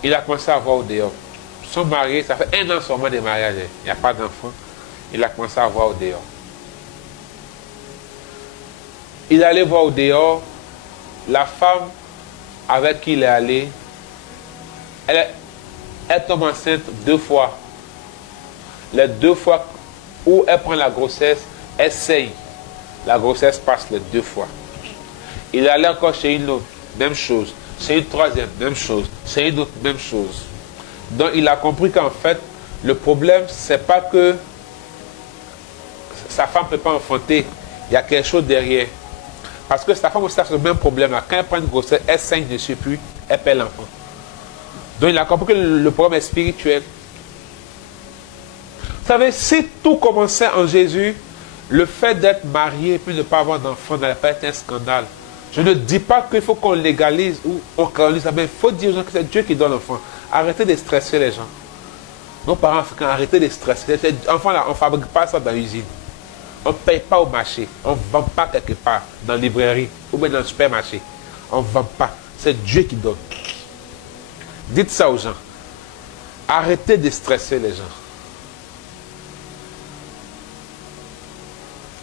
Il a commencé à voir au dehors. Ils sont mariés, ça fait 1 an seulement de mariage. Il n'y a pas d'enfant. Il a commencé à voir au dehors. Il allait voir au dehors. La femme avec qui il est allé, elle tombe enceinte 2 fois. Les 2 fois où elle prend la grossesse, elle saigne. La grossesse passe les 2 fois. Il allait encore chez une autre, même chose. Chez une troisième, même chose. Chez une autre, même chose. Donc il a compris qu'en fait, le problème, c'est pas que sa femme ne peut pas enfanter. Il y a quelque chose derrière. Parce que sa femme aussi a ce même problème-là. Quand elle prend une grossesse, elle saigne dessus, puis elle perd l'enfant. Donc il a compris que le problème est spirituel. Vous savez, si tout commençait en Jésus, Le fait d'être marié et puis de ne pas avoir d'enfant n'allait pas être un scandale. Je ne dis pas qu'il faut qu'on légalise ou on canonise, mais il faut dire aux gens que c'est Dieu qui donne l'enfant. Arrêtez de stresser les gens. Nos parents africains, arrêtez de stresser. Enfant là, on ne fabrique pas ça dans l'usine. On ne paye pas au marché. On ne vend pas quelque part dans la librairie ou même dans le supermarché. On ne vend pas. C'est Dieu qui donne. Dites ça aux gens. Arrêtez de stresser les gens.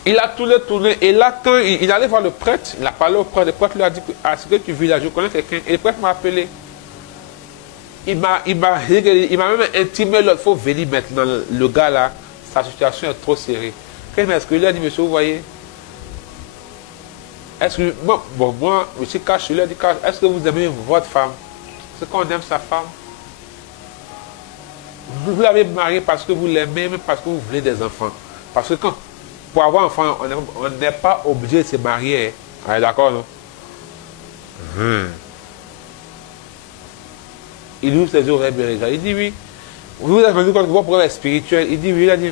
Il a tourné. Et là, quand il allait voir le prêtre, il a parlé au prêtre. Le prêtre lui a dit, ah, ce que tu vis là, je connais quelqu'un. Et le prêtre m'a appelé. Il m'a même intimé l'autre. Il faut venir maintenant. Le gars là, sa situation est trop serrée. Quand il m'a exclu, il a dit, monsieur, vous voyez, est-ce que, moi, monsieur Cash, je lui ai dit, est-ce que vous aimez votre femme? Est-ce qu'on aime sa femme? Vous l'avez mariée parce que vous l'aimez, mais parce que vous voulez des enfants. Parce que pour avoir un enfant, on n'est pas obligé de se marier. Hein? D'accord, non? Il ouvre ses yeux, il dit oui. Vous avez rendu compte que votre problème est spirituel. Il dit oui, il a dit,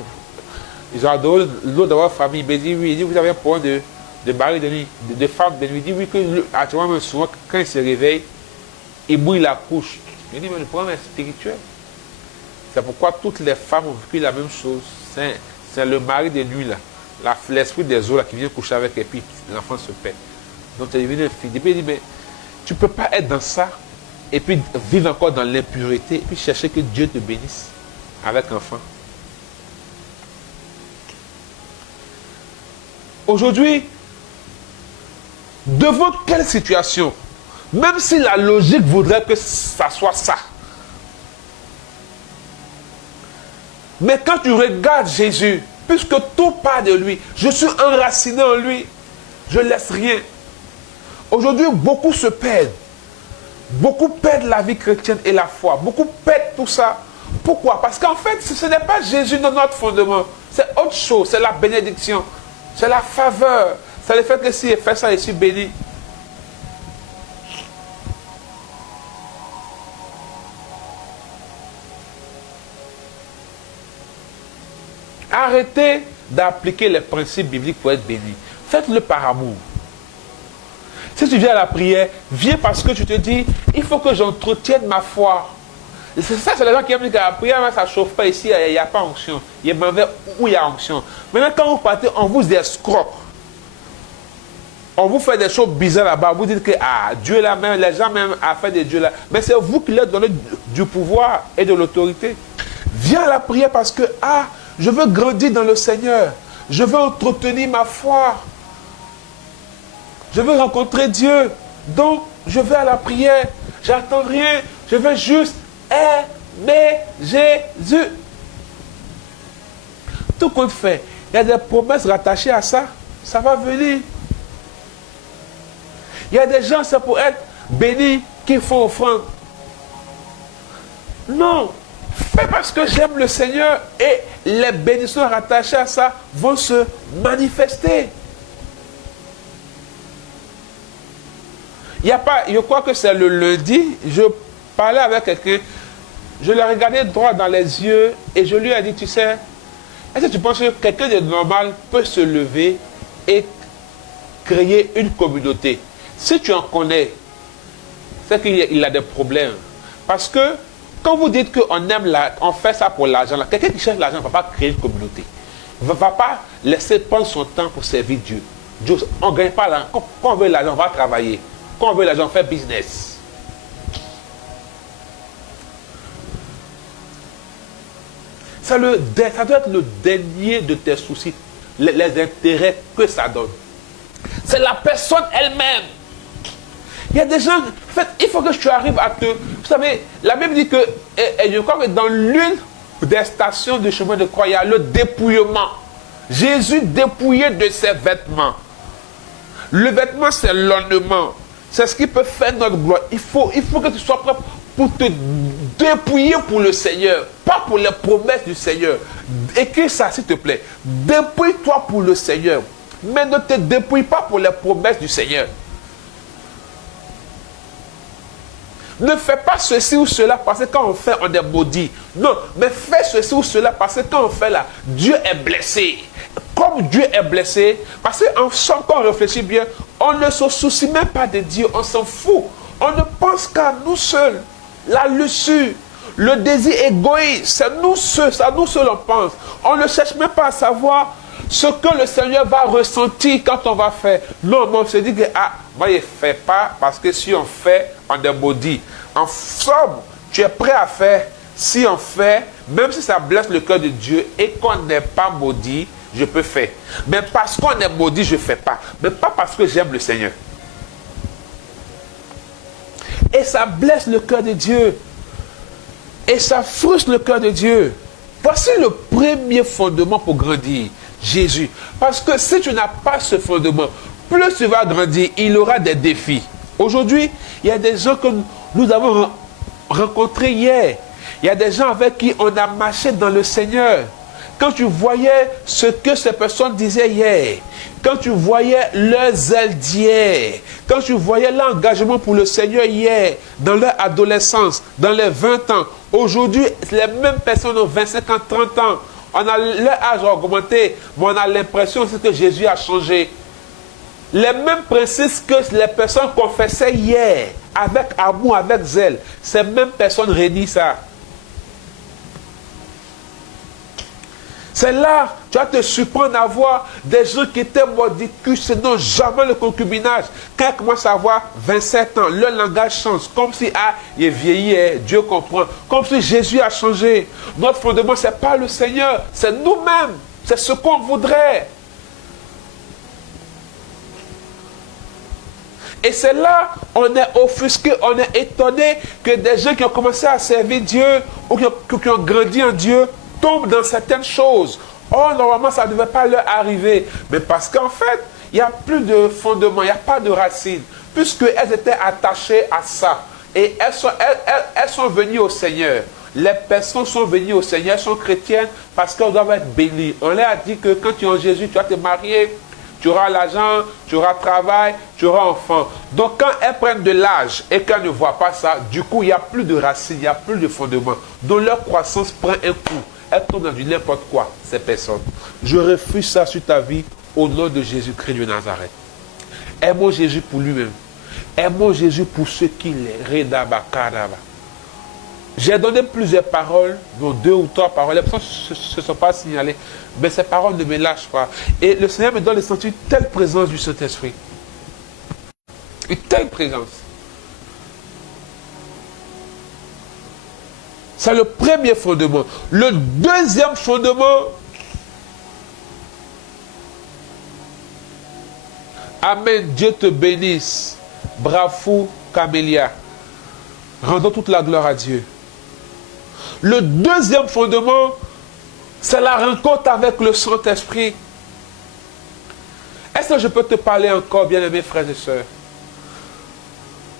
ils ont adoré l'autre d'avoir famille. Il dit oui, il dit vous avez un problème de mari de nuit, de femme de nuit. Il dit oui, que actuellement, même souvent, quand il se réveille, il mouille la couche. Il dit mais le problème est spirituel. C'est pourquoi toutes les femmes ont vécu la même chose. C'est le mari de nuit là. L'esprit des eaux là, qui vient coucher avec et puis l'enfant se perd. Donc il devient un fille. Il dit mais tu ne peux pas être dans ça et puis vivre encore dans l'impureté et puis chercher que Dieu te bénisse avec enfant. Aujourd'hui, devant quelle situation, même si la logique voudrait que ça soit ça, mais quand tu regardes Jésus, puisque tout part de lui, je suis enraciné en lui, je ne laisse rien. Aujourd'hui, beaucoup se perdent. Beaucoup perdent la vie chrétienne et la foi. Beaucoup perdent tout ça. Pourquoi? Parce qu'en fait, ce n'est pas Jésus dans notre fondement. C'est autre chose. C'est la bénédiction. C'est la faveur. C'est le fait que si il fait ça, je suis béni. Arrêtez d'appliquer les principes bibliques pour être béni. Faites-le par amour. Si tu viens à la prière, viens parce que tu te dis, il faut que j'entretienne ma foi. C'est ça, c'est les gens qui aiment dire que la prière, ça ne chauffe pas ici, il n'y a pas onction. Il y a mauvais où il y a onction. Maintenant, quand vous partez, on vous escroque. On vous fait des choses bizarres là-bas. Vous dites que Dieu là même, les gens même a fait de Dieu là. Mais c'est vous qui leur donnez du pouvoir et de l'autorité. Viens à la prière parce que, je veux grandir dans le Seigneur. Je veux entretenir ma foi. Je veux rencontrer Dieu. Donc, je vais à la prière. J'attends rien. Je veux juste aimer Jésus. Tout compte fait. Il y a des promesses rattachées à ça. Ça va venir. Il y a des gens, c'est pour être bénis, qui font offrande. Non. Fais parce que j'aime le Seigneur et les bénédictions rattachées à ça vont se manifester. Il y a pas, je crois que c'est le lundi, je parlais avec quelqu'un, je l'ai regardé droit dans les yeux et je lui ai dit, tu sais, est-ce que tu penses que quelqu'un de normal peut se lever et créer une communauté? Si tu en connais, c'est qu'il a des problèmes. Parce que quand vous dites qu'on aime on fait ça pour l'argent, quelqu'un qui cherche l'argent ne va pas créer une communauté. Il ne va pas laisser prendre son temps pour servir Dieu. Dieu, on ne gagne pas l'argent. Quand on veut l'argent, on va travailler. Quand on veut l'argent, on fait business. Ça doit être le dernier de tes soucis, les intérêts que ça donne. C'est la personne elle-même. Il y a des gens, en fait, il faut que tu arrives à te... Vous savez, la Bible dit que, et je crois que dans l'une des stations du chemin de croix, il y a le dépouillement. Jésus dépouillé de ses vêtements. Le vêtement, c'est l'ornement. C'est ce qui peut faire notre gloire. Il faut que tu sois prêt pour te dépouiller pour le Seigneur, pas pour les promesses du Seigneur. Écris ça, s'il te plaît. Dépouille-toi pour le Seigneur. Mais ne te dépouille pas pour les promesses du Seigneur. Ne fais pas ceci ou cela parce que quand on fait, on est maudit. Non, mais fais ceci ou cela parce que quand on fait là, Dieu est blessé. Comme Dieu est blessé, parce qu'en somme, quand on réfléchit bien, on ne se soucie même pas de Dieu, on s'en fout. On ne pense qu'à nous seuls. La luxure, le désir égoïste, c'est nous seuls, ça nous seuls on pense. On ne cherche même pas à savoir ce que le Seigneur va ressentir quand on va faire. Non, mais on se dit que, moi je ne fais pas, parce que si on fait, on est maudit. En somme, tu es prêt à faire. Si on fait, même si ça blesse le cœur de Dieu et qu'on n'est pas maudit, je peux faire. Mais parce qu'on est maudit, je ne fais pas. Mais pas parce que j'aime le Seigneur. Et ça blesse le cœur de Dieu. Et ça frustre le cœur de Dieu. Voici le premier fondement pour grandir. Jésus. Parce que si tu n'as pas ce fondement, plus tu vas grandir, il y aura des défis. Aujourd'hui, il y a des gens que nous avons rencontrés hier. Il y a des gens avec qui on a marché dans le Seigneur. Quand tu voyais ce que ces personnes disaient hier, quand tu voyais leur zèle d'hier, quand tu voyais l'engagement pour le Seigneur hier, dans leur adolescence, dans les 20 ans, aujourd'hui, les mêmes personnes ont 25 ans, 30 ans, on a leur âge augmenté, mais on a l'impression que Jésus a changé. Les mêmes principes que les personnes confessaient hier, avec amour, avec zèle, ces mêmes personnes redisent ça. C'est là, tu vas te surprendre à voir des gens qui étaient maudits, qui n'ont jamais le concubinage. Quand ils commencent à avoir 27 ans, leur langage change. Comme si, il est vieilli, Dieu comprend. Comme si Jésus a changé. Notre fondement, ce n'est pas le Seigneur, c'est nous-mêmes. C'est ce qu'on voudrait. Et c'est là, on est offusqué, on est étonné que des gens qui ont commencé à servir Dieu ou qui ont grandi en Dieu tombent dans certaines choses. Or, normalement, ça ne devait pas leur arriver. Mais parce qu'en fait, il n'y a plus de fondement, il n'y a pas de racines. Puisqu'elles étaient attachées à ça. Et elles sont venues au Seigneur. Les personnes sont venues au Seigneur, elles sont chrétiennes parce qu'elles doivent être bénies. On leur a dit que quand tu es en Jésus, tu vas te marier, tu auras l'argent, tu auras travail, tu auras enfant. Donc quand elles prennent de l'âge et qu'elles ne voient pas ça, du coup, il n'y a plus de racines, il n'y a plus de fondement. Donc leur croissance prend un coup. Elles tombent dans du n'importe quoi, ces personnes. Je refuse ça sur ta vie au nom de Jésus-Christ de Nazareth. Aimons Jésus pour lui-même. Aimons Jésus pour ce qu'il est. Redaba, kadaba. J'ai donné plusieurs paroles, dont 2 ou 3 paroles. Les personnes ne se sont pas signalées. Mais ces paroles ne me lâchent pas. Et le Seigneur me donne le sentiment de telle présence du Saint-Esprit. Une telle présence. C'est le premier fondement. Le deuxième fondement. Amen. Dieu te bénisse. Bravo, Camélia. Rendons toute la gloire à Dieu. Le deuxième fondement, c'est la rencontre avec le Saint-Esprit. Est-ce que je peux te parler encore, bien-aimés frères et sœurs?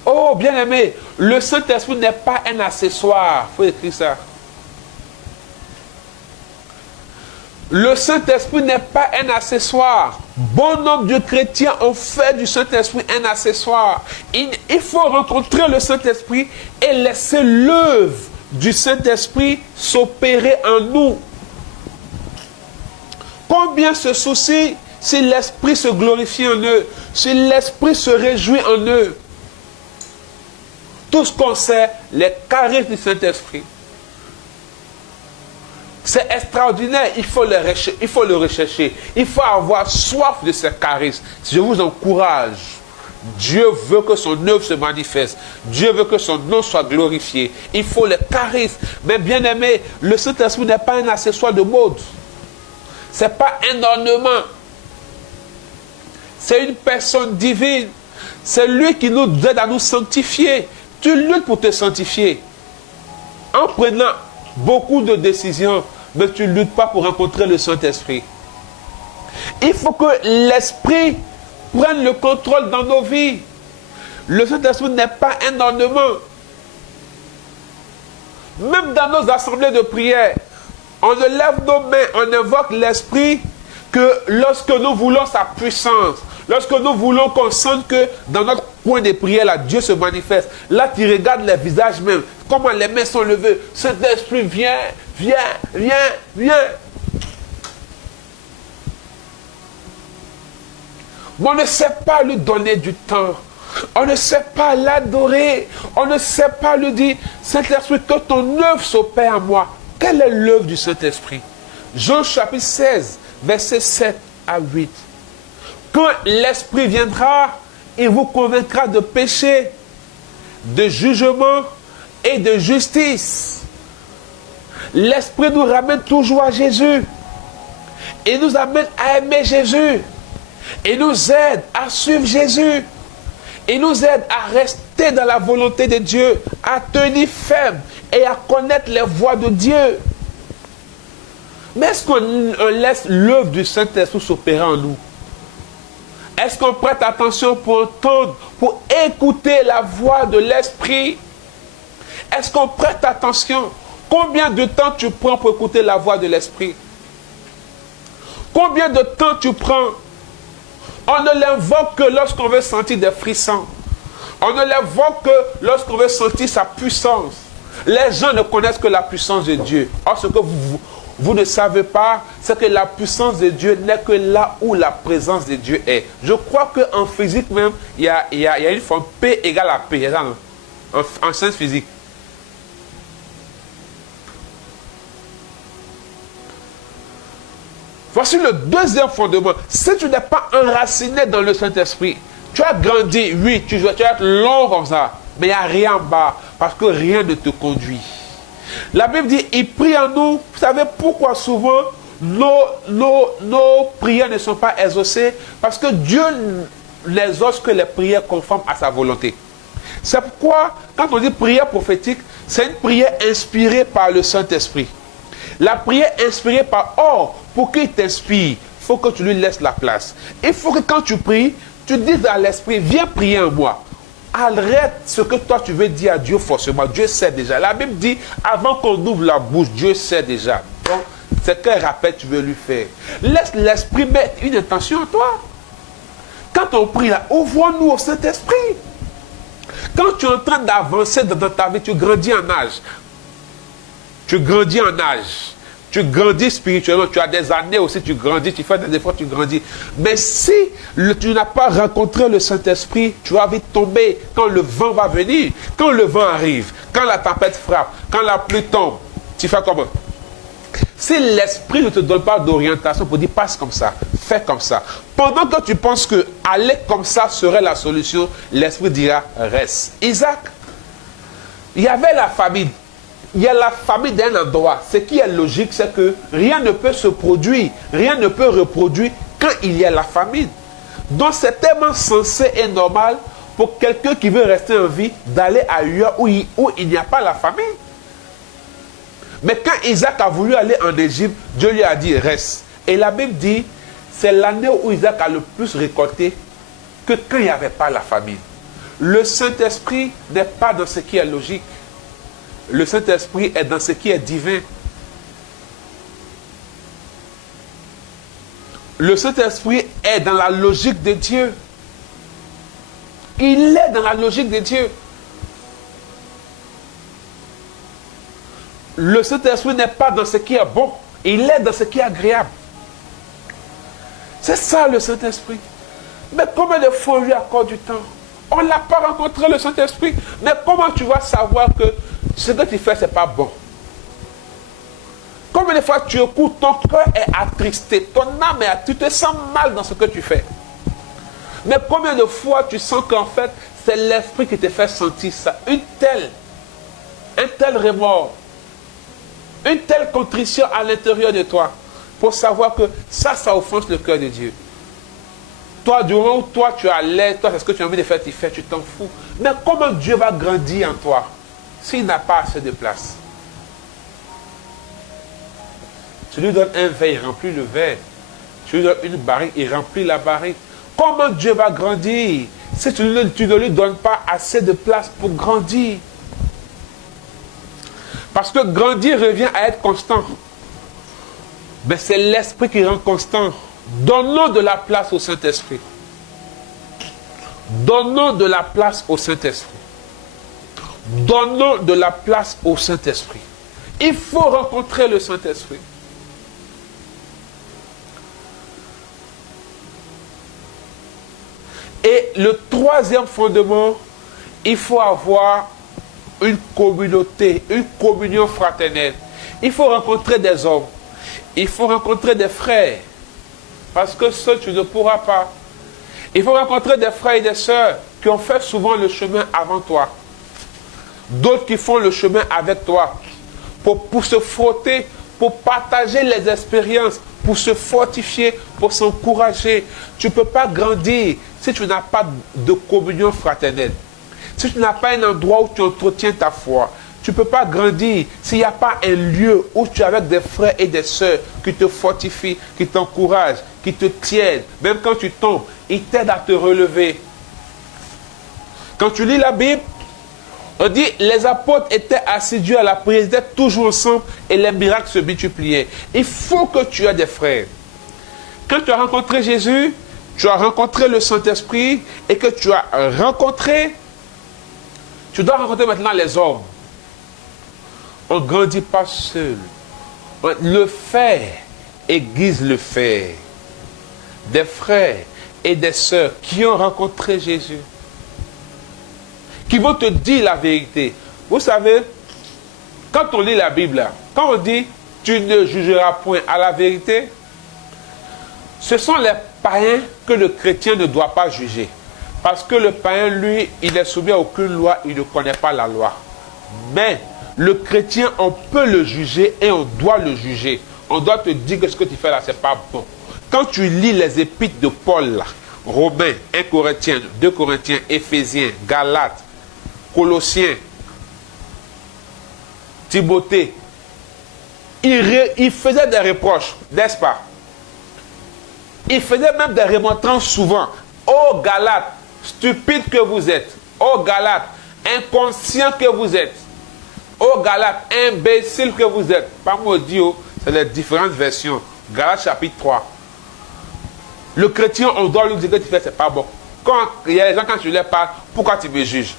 Oh, bien-aimé, le Saint-Esprit n'est pas un accessoire. Il faut écrire ça. Le Saint-Esprit n'est pas un accessoire. Bon nombre de chrétiens ont fait du Saint-Esprit un accessoire. Il faut rencontrer le Saint-Esprit et laisser l'œuvre du Saint-Esprit s'opérer en nous. Combien se soucient si l'Esprit se glorifie en eux, si l'Esprit se réjouit en eux. Tout ce qu'on sait, les charismes du Saint-Esprit. C'est extraordinaire, il faut le rechercher. Il faut avoir soif de ces charismes. Je vous encourage. Dieu veut que son œuvre se manifeste. Dieu veut que son nom soit glorifié. Il faut les charismes. Mais bien aimé, le Saint-Esprit n'est pas un accessoire de mode. Ce n'est pas un ornement. C'est une personne divine. C'est lui qui nous aide à nous sanctifier. Tu luttes pour te sanctifier. En prenant beaucoup de décisions, mais tu ne luttes pas pour rencontrer le Saint-Esprit. Il faut que l'Esprit prenne le contrôle dans nos vies. Le Saint-Esprit n'est pas un ornement. Même dans nos assemblées de prière, on lève nos mains, on invoque l'Esprit que lorsque nous voulons sa puissance, lorsque nous voulons qu'on sente que dans notre coin de prière, là, Dieu se manifeste. Là, tu regardes les visages même, comment les mains sont levées. Saint-Esprit, viens, viens, viens, viens. mais on ne sait pas lui donner du temps. On ne sait pas l'adorer. On ne sait pas lui dire, Saint-Esprit, que ton œuvre s'opère en moi. Quelle est l'œuvre du Saint-Esprit? Jean chapitre 16, versets 7 à 8. Quand l'Esprit viendra, il vous convaincra de péché, de jugement et de justice. L'Esprit nous ramène toujours à Jésus. Il nous amène à aimer Jésus. Il nous aide à suivre Jésus. Il nous aide à rester dans la volonté de Dieu, à tenir ferme et à connaître les voies de Dieu. Mais est-ce qu'on laisse l'œuvre du Saint-Esprit s'opérer en nous? Est-ce qu'on prête attention pour entendre, pour écouter la voix de l'Esprit? Est-ce qu'on prête attention? Combien de temps tu prends pour écouter la voix de l'Esprit? Combien de temps tu prends? On ne l'invoque que lorsqu'on veut sentir des frissons. On ne l'invoque que lorsqu'on veut sentir sa puissance. Les gens ne connaissent que la puissance de Dieu. Or, ce que vous ne savez pas, c'est que la puissance de Dieu n'est que là où la présence de Dieu est. Je crois qu'en physique même, il y a une forme P égale à P. En sciences physiques. Voici le deuxième fondement. Si tu n'es pas enraciné dans le Saint-Esprit, tu as grandi, oui, tu vas être long comme ça, mais il n'y a rien en bas, parce que rien ne te conduit. La Bible dit, il prie en nous. Vous savez pourquoi souvent nos prières ne sont pas exaucées? Parce que Dieu n'exauce que les prières conformes à sa volonté. C'est pourquoi, quand on dit prière prophétique, c'est une prière inspirée par le Saint-Esprit. La prière inspirée par... Or, pour qu'il t'inspire, il faut que tu lui laisses la place. Il faut que quand tu pries, tu dises à l'Esprit, viens prier en moi. Arrête ce que toi tu veux dire à Dieu forcément. Dieu sait déjà. La Bible dit, avant qu'on ouvre la bouche, Dieu sait déjà. Donc, c'est quel rappel tu veux lui faire. Laisse l'Esprit mettre une intention en toi. Quand on prie là, ouvre-nous au Saint-Esprit. Quand tu es en train d'avancer dans ta vie, tu grandis en âge. Tu grandis en âge. Tu grandis spirituellement. Tu as des années aussi, tu grandis. Tu fais des efforts, tu grandis. Mais si tu n'as pas rencontré le Saint-Esprit, tu vas vite tomber quand le vent va venir. Quand le vent arrive, quand la tempête frappe, quand la pluie tombe, tu fais comment? Si l'Esprit ne te donne pas d'orientation pour dire passe comme ça, fais comme ça. Pendant que tu penses que aller comme ça serait la solution, l'Esprit dira reste. Isaac, il y avait la famine. Il y a la famille d'un endroit. Ce qui est logique, c'est que rien ne peut se produire, rien ne peut reproduire quand il y a la famine. Donc c'est tellement sensé et normal pour quelqu'un qui veut rester en vie d'aller ailleurs où il n'y a pas la famine. Mais quand Isaac a voulu aller en Égypte, Dieu lui a dit reste. Et la Bible dit, c'est l'année où Isaac a le plus récolté que quand il n'y avait pas la famine. Le Saint-Esprit n'est pas dans ce qui est logique. Le Saint-Esprit est dans ce qui est divin. Le Saint-Esprit est dans la logique de Dieu. Il est dans la logique de Dieu. Le Saint-Esprit n'est pas dans ce qui est bon. Il est dans ce qui est agréable. C'est ça le Saint-Esprit. Mais combien de fois on lui accorde du temps? On n'a pas rencontré le Saint-Esprit. Mais comment tu vas savoir que ce que tu fais, ce n'est pas bon? Combien de fois tu écoutes, ton cœur est attristé, ton âme est attristé, tu te sens mal dans ce que tu fais. Mais combien de fois tu sens qu'en fait, c'est l'Esprit qui te fait sentir ça. Un tel remords, une telle contrition à l'intérieur de toi, pour savoir que ça offense le cœur de Dieu. Toi, du moment où toi tu as l'air, toi c'est ce que tu as envie de faire, tu fais, tu t'en fous. Mais comment Dieu va grandir en toi s'il n'a pas assez de place? Tu lui donnes un verre, il remplit le verre. Tu lui donnes une barrique, il remplit la barrique. Comment Dieu va grandir si tu ne lui donnes pas assez de place pour grandir? Parce que grandir revient à être constant. Mais c'est l'Esprit qui rend constant. Donnons de la place au Saint-Esprit. Donnons de la place au Saint-Esprit. Donnons de la place au Saint-Esprit. Il faut rencontrer le Saint-Esprit. Et le troisième fondement, il faut avoir une communauté, une communion fraternelle. Il faut rencontrer des hommes. Il faut rencontrer des frères. Parce que seul tu ne pourras pas. Il faut rencontrer des frères et des sœurs qui ont fait souvent le chemin avant toi. D'autres qui font le chemin avec toi. Pour se frotter, pour partager les expériences, pour se fortifier, pour s'encourager. Tu ne peux pas grandir si tu n'as pas de communion fraternelle. Si tu n'as pas un endroit où tu entretiens ta foi. Tu ne peux pas grandir s'il n'y a pas un lieu où tu es avec des frères et des sœurs qui te fortifient, qui t'encouragent, qui te tiennent. Même quand tu tombes, ils t'aident à te relever. Quand tu lis la Bible, on dit les apôtres étaient assidus à la prière, ils étaient toujours ensemble et les miracles se multipliaient. Il faut que tu aies des frères. Quand tu as rencontré Jésus, tu as rencontré le Saint-Esprit et que tu as rencontré, tu dois rencontrer maintenant les hommes. On ne grandit pas seul. Le faire aiguise le faire. Des frères et des sœurs qui ont rencontré Jésus, qui vont te dire la vérité. Vous savez, quand on lit la Bible, quand on dit « tu ne jugeras point à la vérité », ce sont les païens que le chrétien ne doit pas juger. Parce que le païen, lui, il n'est soumis à aucune loi, il ne connaît pas la loi. Mais le chrétien, on peut le juger et on doit le juger. On doit te dire que ce que tu fais là, c'est pas bon. Quand tu lis les épîtres de Paul, là, Romains, 1 Corinthiens, 2 Corinthiens, Éphésiens, Galates, Colossiens, Timothée, il faisait des reproches, n'est-ce pas? Il faisait même des remontrances souvent. Oh Galates, stupides que vous êtes. Oh Galates, inconscients que vous êtes. Oh Galates, imbéciles que vous êtes. Pas maudit, c'est les différentes versions. Galates chapitre 3. Le chrétien, on doit lui dire que tu fais, c'est pas bon. Quand il y a des gens, quand tu leur parles, pourquoi tu me juges?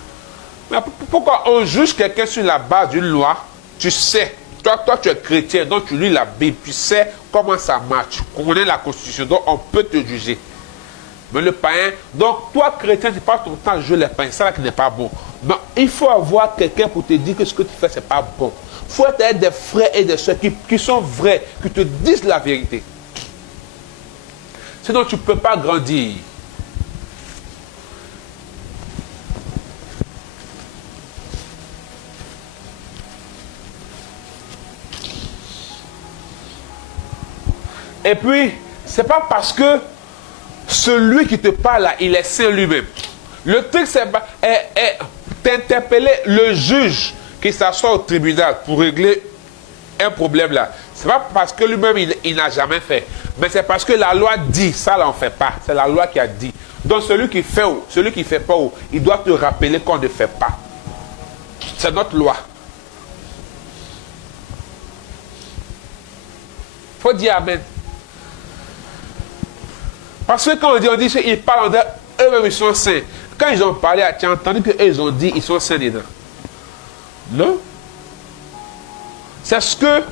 Mais pourquoi on juge quelqu'un sur la base d'une loi? Tu sais, toi tu es chrétien, donc tu lis la Bible, tu sais comment ça marche, tu connais la Constitution, donc on peut te juger. Mais le païen, donc toi chrétien, tu passes ton temps à jouer les païens, c'est là qui n'est pas bon. Mais il faut avoir quelqu'un pour te dire que ce que tu fais, c'est pas bon. Il faut être des frères et des sœurs qui sont vrais, qui te disent la vérité. Sinon, tu ne peux pas grandir. Et puis, ce n'est pas parce que celui qui te parle là, il est saint lui-même. Le truc, c'est d'interpeller le juge qui s'assoit au tribunal pour régler un problème là. Ce n'est pas parce que lui-même, il n'a jamais fait. Mais c'est parce que la loi dit, ça là, on ne fait pas. C'est la loi qui a dit. Donc celui qui fait ou celui qui ne fait pas, il doit te rappeler qu'on ne fait pas. C'est notre loi. Il faut dire amen. Parce que quand on dit ils parlent eux-mêmes, ils sont saints. Quand ils ont parlé, tu as entendu qu'eux, ils ont dit, ils sont saints dedans. Non. C'est ce que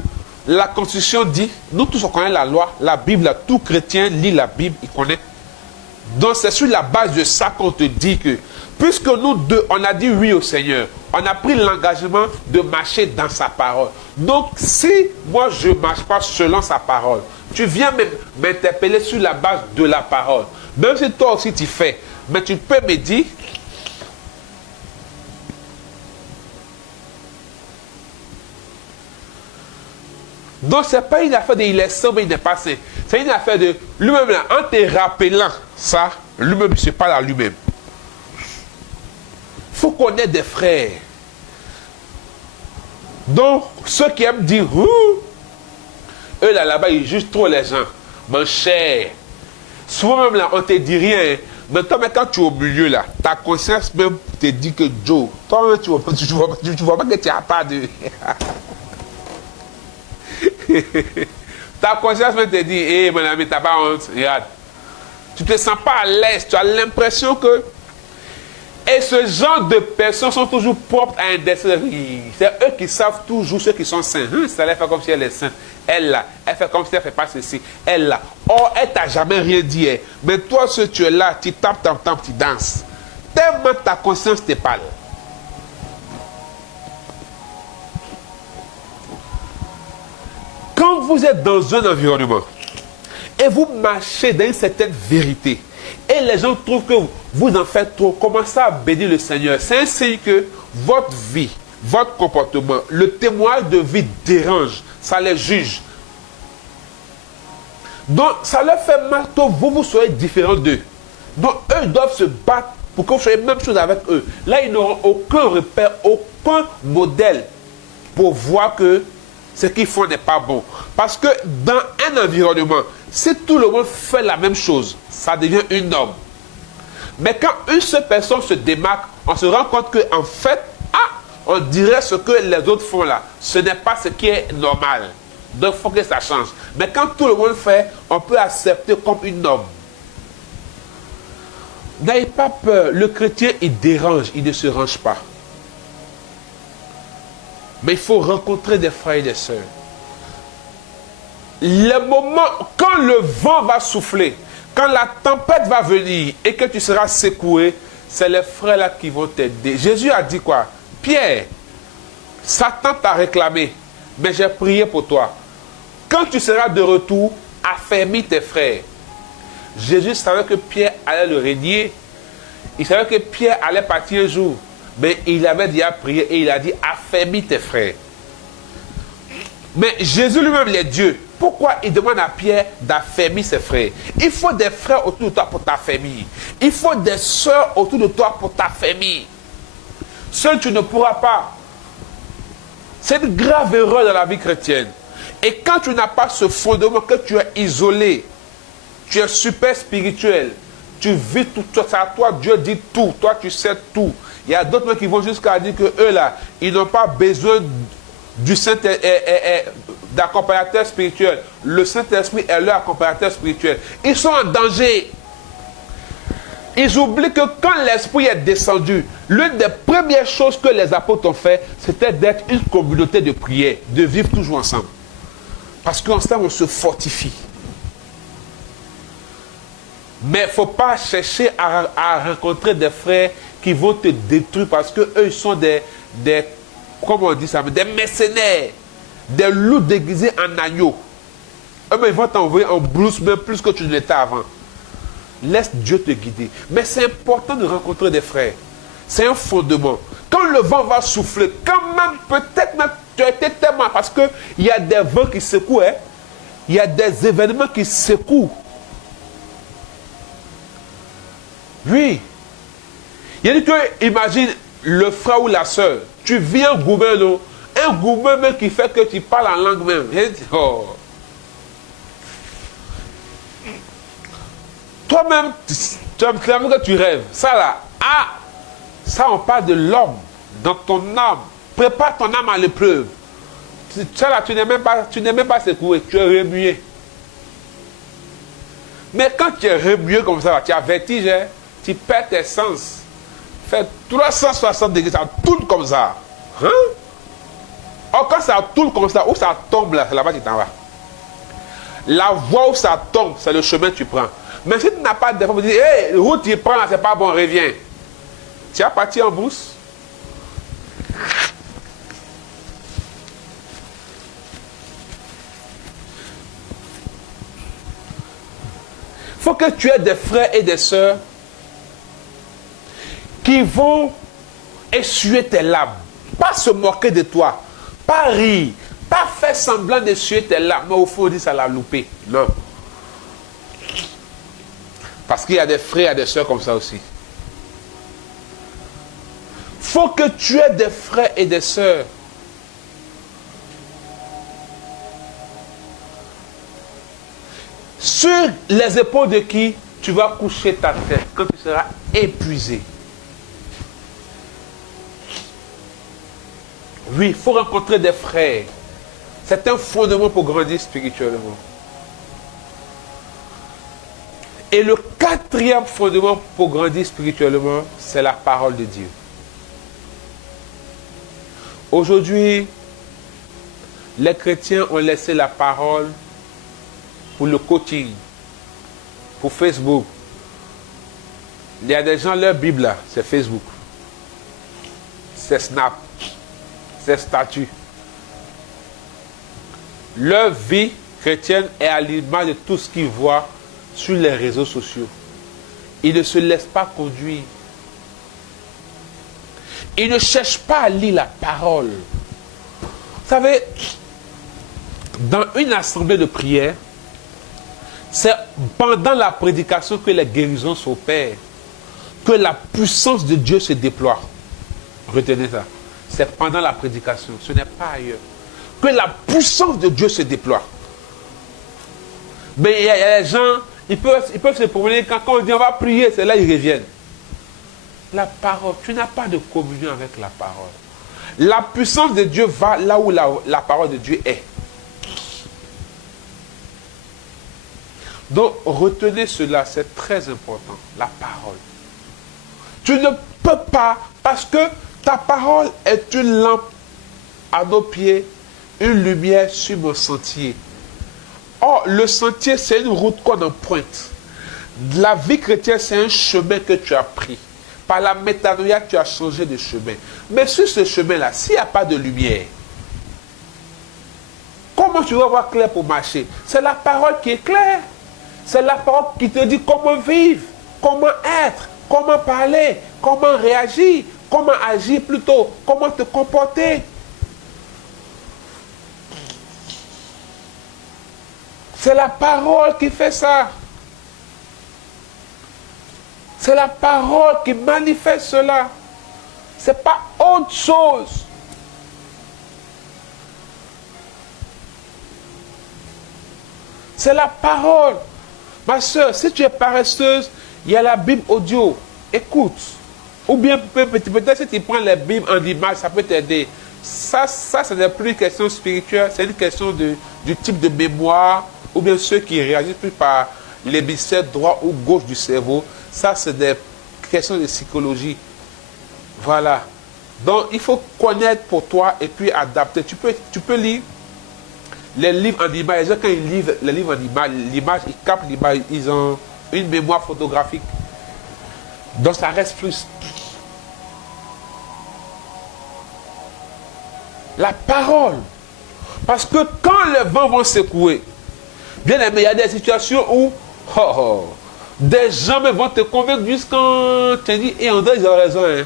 la Constitution dit. Nous tous, on connaît la loi, la Bible. Tout chrétien lit la Bible, il connaît. Donc, c'est sur la base de ça qu'on te dit que, puisque nous deux, on a dit oui au Seigneur, on a pris l'engagement de marcher dans sa parole. Donc, si moi, je ne marche pas selon sa parole, tu viens m'interpeller sur la base de la parole. Même si toi aussi tu fais, mais tu peux me dire, donc ce n'est pas une affaire de il est saint, mais il n'est pas saint. C'est une affaire de lui-même, là, en te rappelant ça, lui-même, il se parle à lui-même. Il faut qu'on ait des frères. Donc, ceux qui aiment dire, eux là-bas, ils jugent trop les gens. Mon cher, souvent même là, on ne te dit rien. Mais toi, quand tu es au milieu là, ta conscience même te dit que Joe, toi tu vois pas que tu n'as pas de... Ta conscience même te dit, hé mon ami, tu n'as pas honte, regarde. Tu ne te sens pas à l'aise, tu as l'impression que Et ce genre de personnes sont toujours propres à un destin. C'est eux qui savent toujours ceux qui sont saints. Ça elle fait comme si elle est sainte. Elle là, elle fait comme si elle ne fait pas ceci. Elle là. Or, elle t'a jamais rien dit. Mais toi, ce tu es là, tu tapes, tu danses. Tellement ta conscience te parle. Quand vous êtes dans un environnement et vous marchez dans une certaine vérité, et les gens trouvent que vous en faites trop, commencez à bénir le Seigneur. C'est un signe que votre vie, votre comportement, le témoignage de vie dérange, ça les juge. Donc, ça leur fait mal que vous soyez différents d'eux. Donc, eux doivent se battre pour que vous soyez même chose avec eux. Là, ils n'auront aucun repère, aucun modèle pour voir que ce qu'ils font n'est pas bon. Parce que dans un environnement, si tout le monde fait la même chose, ça devient une norme. Mais quand une seule personne se démarque, on se rend compte qu'en fait, on dirait ce que les autres font là. Ce n'est pas ce qui est normal. Donc il faut que ça change. Mais quand tout le monde fait, on peut accepter comme une norme. N'ayez pas peur. Le chrétien, il dérange, il ne se range pas. Mais il faut rencontrer des frères et des sœurs. Le moment, quand le vent va souffler, quand la tempête va venir et que tu seras secoué, c'est les frères là qui vont t'aider. Jésus a dit quoi? Pierre, Satan t'a réclamé, mais j'ai prié pour toi. Quand tu seras de retour, affermis tes frères. Jésus savait que Pierre allait le régner. Il savait que Pierre allait partir un jour. Mais il avait déjà prié et il a dit, affermis tes frères. Mais Jésus lui-même, il est Dieu. Pourquoi il demande à Pierre d'affermir ses frères? Il faut des frères autour de toi pour t'affermir. Il faut des sœurs autour de toi pour t'affermir. Seul tu ne pourras pas. C'est une grave erreur dans la vie chrétienne. Et quand tu n'as pas ce fondement, que tu es isolé, tu es super spirituel, tu vis tout, c'est à toi, Dieu dit tout, toi tu sais tout. Il y a d'autres qui vont jusqu'à dire que eux là, ils n'ont pas besoin du d'accompagnateur spirituel. Le Saint-Esprit est leur accompagnateur spirituel. Ils sont en danger. Ils oublient que quand l'Esprit est descendu, l'une des premières choses que les apôtres ont fait, c'était d'être une communauté de prière, de vivre toujours ensemble. Parce qu'ensemble, on se fortifie. Mais il ne faut pas chercher à rencontrer des frères qui vont te détruire parce qu'eux, ils sont des comment on dit ça, des mercenaires, des loups déguisés en agneaux. Eux, ils vont t'envoyer en blouse même plus que tu ne l'étais avant. Laisse Dieu te guider. Mais c'est important de rencontrer des frères. C'est un fondement. Quand le vent va souffler, quand même, peut-être même, tu as été tellement... Parce qu'il y a des vents qui secouent. Il y a des événements qui secouent. Oui. Il y a dit que, imagine le frère ou la soeur. Tu vis un gourmand, un gourmand même qui fait que tu parles en langue même. Oh. Toi-même, tu as que tu rêves. Ça là, ça on parle de l'homme dans ton âme. Prépare ton âme à l'épreuve. Ça là, tu n'es même pas secoué, tu es remué. Mais quand tu es remué comme ça, tu as vertige, tu perds tes sens. Fait 360 degrés, ça tourne comme ça. Hein? Or, quand ça tourne comme ça, où ça tombe là, c'est là-bas que tu t'en vas. La voie où ça tombe, c'est le chemin que tu prends. Mais si tu n'as pas de défaut, tu dis, hey, route tu prends là, c'est pas bon, reviens. Tu as parti en brousse. Il faut que tu aies des frères et des sœurs qui vont essuyer tes larmes. Pas se moquer de toi. Pas rire. Pas faire semblant d'essuyer tes larmes. Mais au fond, on dit ça l'a loupé. Non. Parce qu'il y a des frères et des sœurs comme ça aussi. Il faut que tu aies des frères et des sœurs sur les épaules de qui tu vas coucher ta tête quand tu seras épuisé. Oui, il faut rencontrer des frères. C'est un fondement pour grandir spirituellement. Et le quatrième fondement pour grandir spirituellement, c'est la parole de Dieu. Aujourd'hui, les chrétiens ont laissé la parole pour le coaching, pour Facebook. Il y a des gens, leur Bible là, c'est Facebook. C'est Snap. C'est statut. Leur vie chrétienne est à l'image de tout ce qu'ils voient sur les réseaux sociaux. Ils ne se laissent pas conduire. Ils ne cherchent pas à lire la parole. Vous savez, dans une assemblée de prière, c'est pendant la prédication que les guérisons s'opèrent, que la puissance de Dieu se déploie. Retenez ça. C'est pendant la prédication, ce n'est pas ailleurs. Que la puissance de Dieu se déploie. Mais il y a des gens, ils peuvent se promener, quand on dit on va prier, c'est là ils reviennent. La parole, tu n'as pas de communion avec la parole. La puissance de Dieu va là où la parole de Dieu est. Donc, retenez cela, c'est très important, la parole. Tu ne peux pas, parce que ta parole est une lampe à nos pieds, une lumière sur mon sentier. Or, le sentier, c'est une route qu'on emprunte. La vie chrétienne, c'est un chemin que tu as pris. Par la métanoïa, tu as changé de chemin. Mais sur ce chemin-là, s'il n'y a pas de lumière, comment tu vas voir clair pour marcher? C'est la parole qui est claire. C'est la parole qui te dit comment vivre, comment être, comment parler, comment réagir, comment agir plutôt, comment te comporter. C'est la parole qui fait ça. C'est la parole qui manifeste cela. Ce n'est pas autre chose. C'est la parole. Ma soeur, si tu es paresseuse, il y a la Bible audio. Écoute. Ou bien peut-être si tu prends la Bible en image, ça peut t'aider. Ça ce n'est plus une question spirituelle, c'est une question du type de mémoire, ou bien ceux qui réagissent plus par l'hémisphère droit ou gauche du cerveau. Ça, c'est des questions de psychologie. Voilà. Donc, il faut connaître pour toi et puis adapter. Tu peux lire les livres en image. Les gens, quand ils lisent les livres en image, l'image, ils captent l'image. Ils ont une mémoire photographique. Donc, ça reste plus. La parole. Parce que quand les vents vont secouer, bien aimé, il y a des situations où des gens vont te convaincre jusqu'en te dit et on ils ont raison. Hein.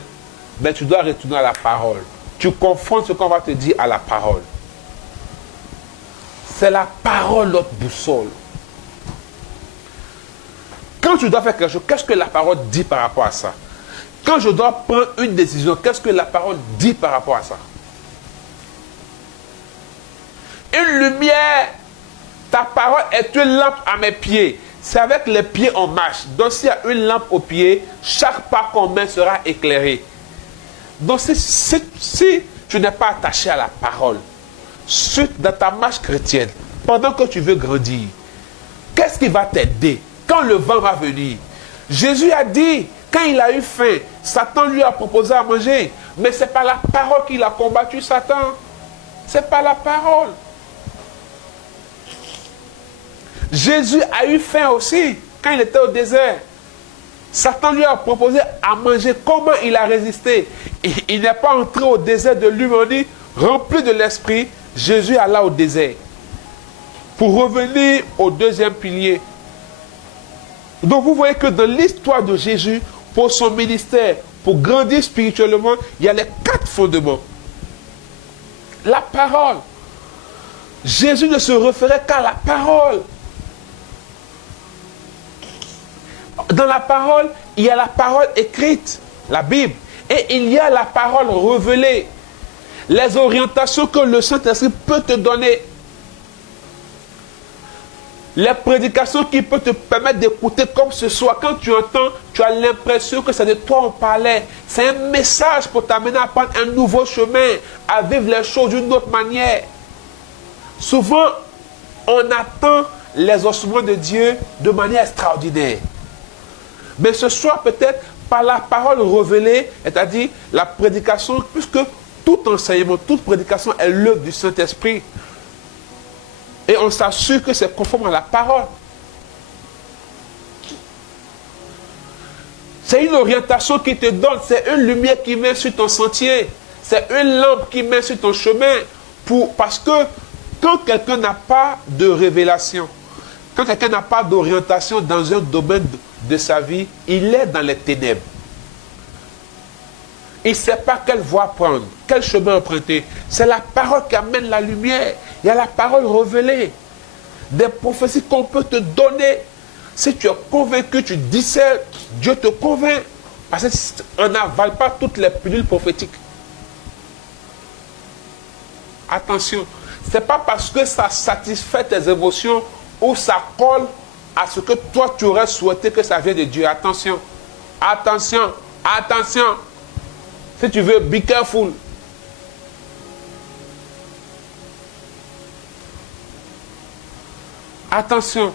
Mais tu dois retourner à la parole. Tu confrontes ce qu'on va te dire à la parole. C'est la parole notre boussole. Quand tu dois faire quelque chose, qu'est-ce que la parole dit par rapport à ça? Quand je dois prendre une décision, qu'est-ce que la parole dit par rapport à ça? Une lumière, ta parole est une lampe à mes pieds. C'est avec les pieds on marche. Donc s'il y a une lampe aux pieds, chaque pas qu'on met sera éclairé. Donc si tu n'es pas attaché à la parole, dans ta marche chrétienne, pendant que tu veux grandir, qu'est-ce qui va t'aider quand le vent va venir? Jésus a dit, quand il a eu faim, Satan lui a proposé à manger. Mais ce n'est pas la parole qu'il a combattu Satan. Ce n'est pas la parole. Jésus a eu faim aussi quand il était au désert. Satan lui a proposé à manger. Comment il a résisté? Il n'est pas entré au désert de l'humanité rempli de l'esprit. Jésus alla au désert. Pour revenir au deuxième pilier. Donc vous voyez que dans l'histoire de Jésus, pour son ministère, pour grandir spirituellement, il y a les 4 fondements. La parole. Jésus ne se référait qu'à la parole. Dans la parole, il y a la parole écrite, la Bible, et il y a la parole révélée. Les orientations que le Saint-Esprit peut te donner. Les prédications qui peuvent te permettre d'écouter comme ce soir. Quand tu entends, tu as l'impression que c'est de toi on parlait. C'est un message pour t'amener à prendre un nouveau chemin, à vivre les choses d'une autre manière. Souvent, on attend les ossements de Dieu de manière extraordinaire. Mais ce soir, peut-être par la parole révélée, c'est-à-dire la prédication, puisque tout enseignement, toute prédication est l'œuvre du Saint-Esprit. Et on s'assure que c'est conforme à la parole. C'est une orientation qui te donne, c'est une lumière qui met sur ton sentier, c'est une lampe qui met sur ton chemin. Parce que quand quelqu'un n'a pas de révélation, quand quelqu'un n'a pas d'orientation dans un domaine de sa vie, il est dans les ténèbres. Il ne sait pas quelle voie prendre, quel chemin emprunter. C'est la parole qui amène la lumière. Il y a la parole révélée. Des prophéties qu'on peut te donner. Si tu es convaincu, tu discernes, Dieu te convainc. Parce qu'on n'avale pas toutes les pilules prophétiques. Attention, ce n'est pas parce que ça satisfait tes émotions ou ça colle à ce que toi tu aurais souhaité que ça vienne de Dieu. Attention, attention, attention. Si tu veux, be careful. Attention,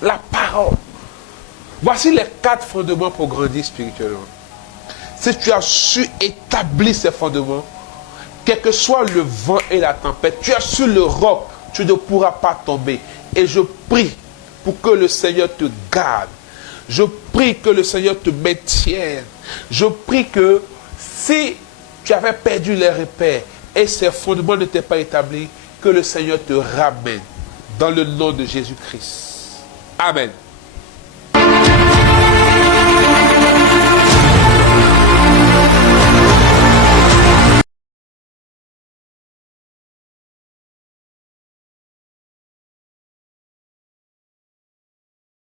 la parole. Voici les 4 fondements pour grandir spirituellement. Si tu as su établir ces fondements, quel que soit le vent et la tempête, tu as su le roc, tu ne pourras pas tomber. Et je prie pour que le Seigneur te garde. Je prie que le Seigneur te maintienne. Je prie que si tu avais perdu les repères et ces fondements ne t'étaient pas établis, que le Seigneur te ramène dans le nom de Jésus-Christ. Amen.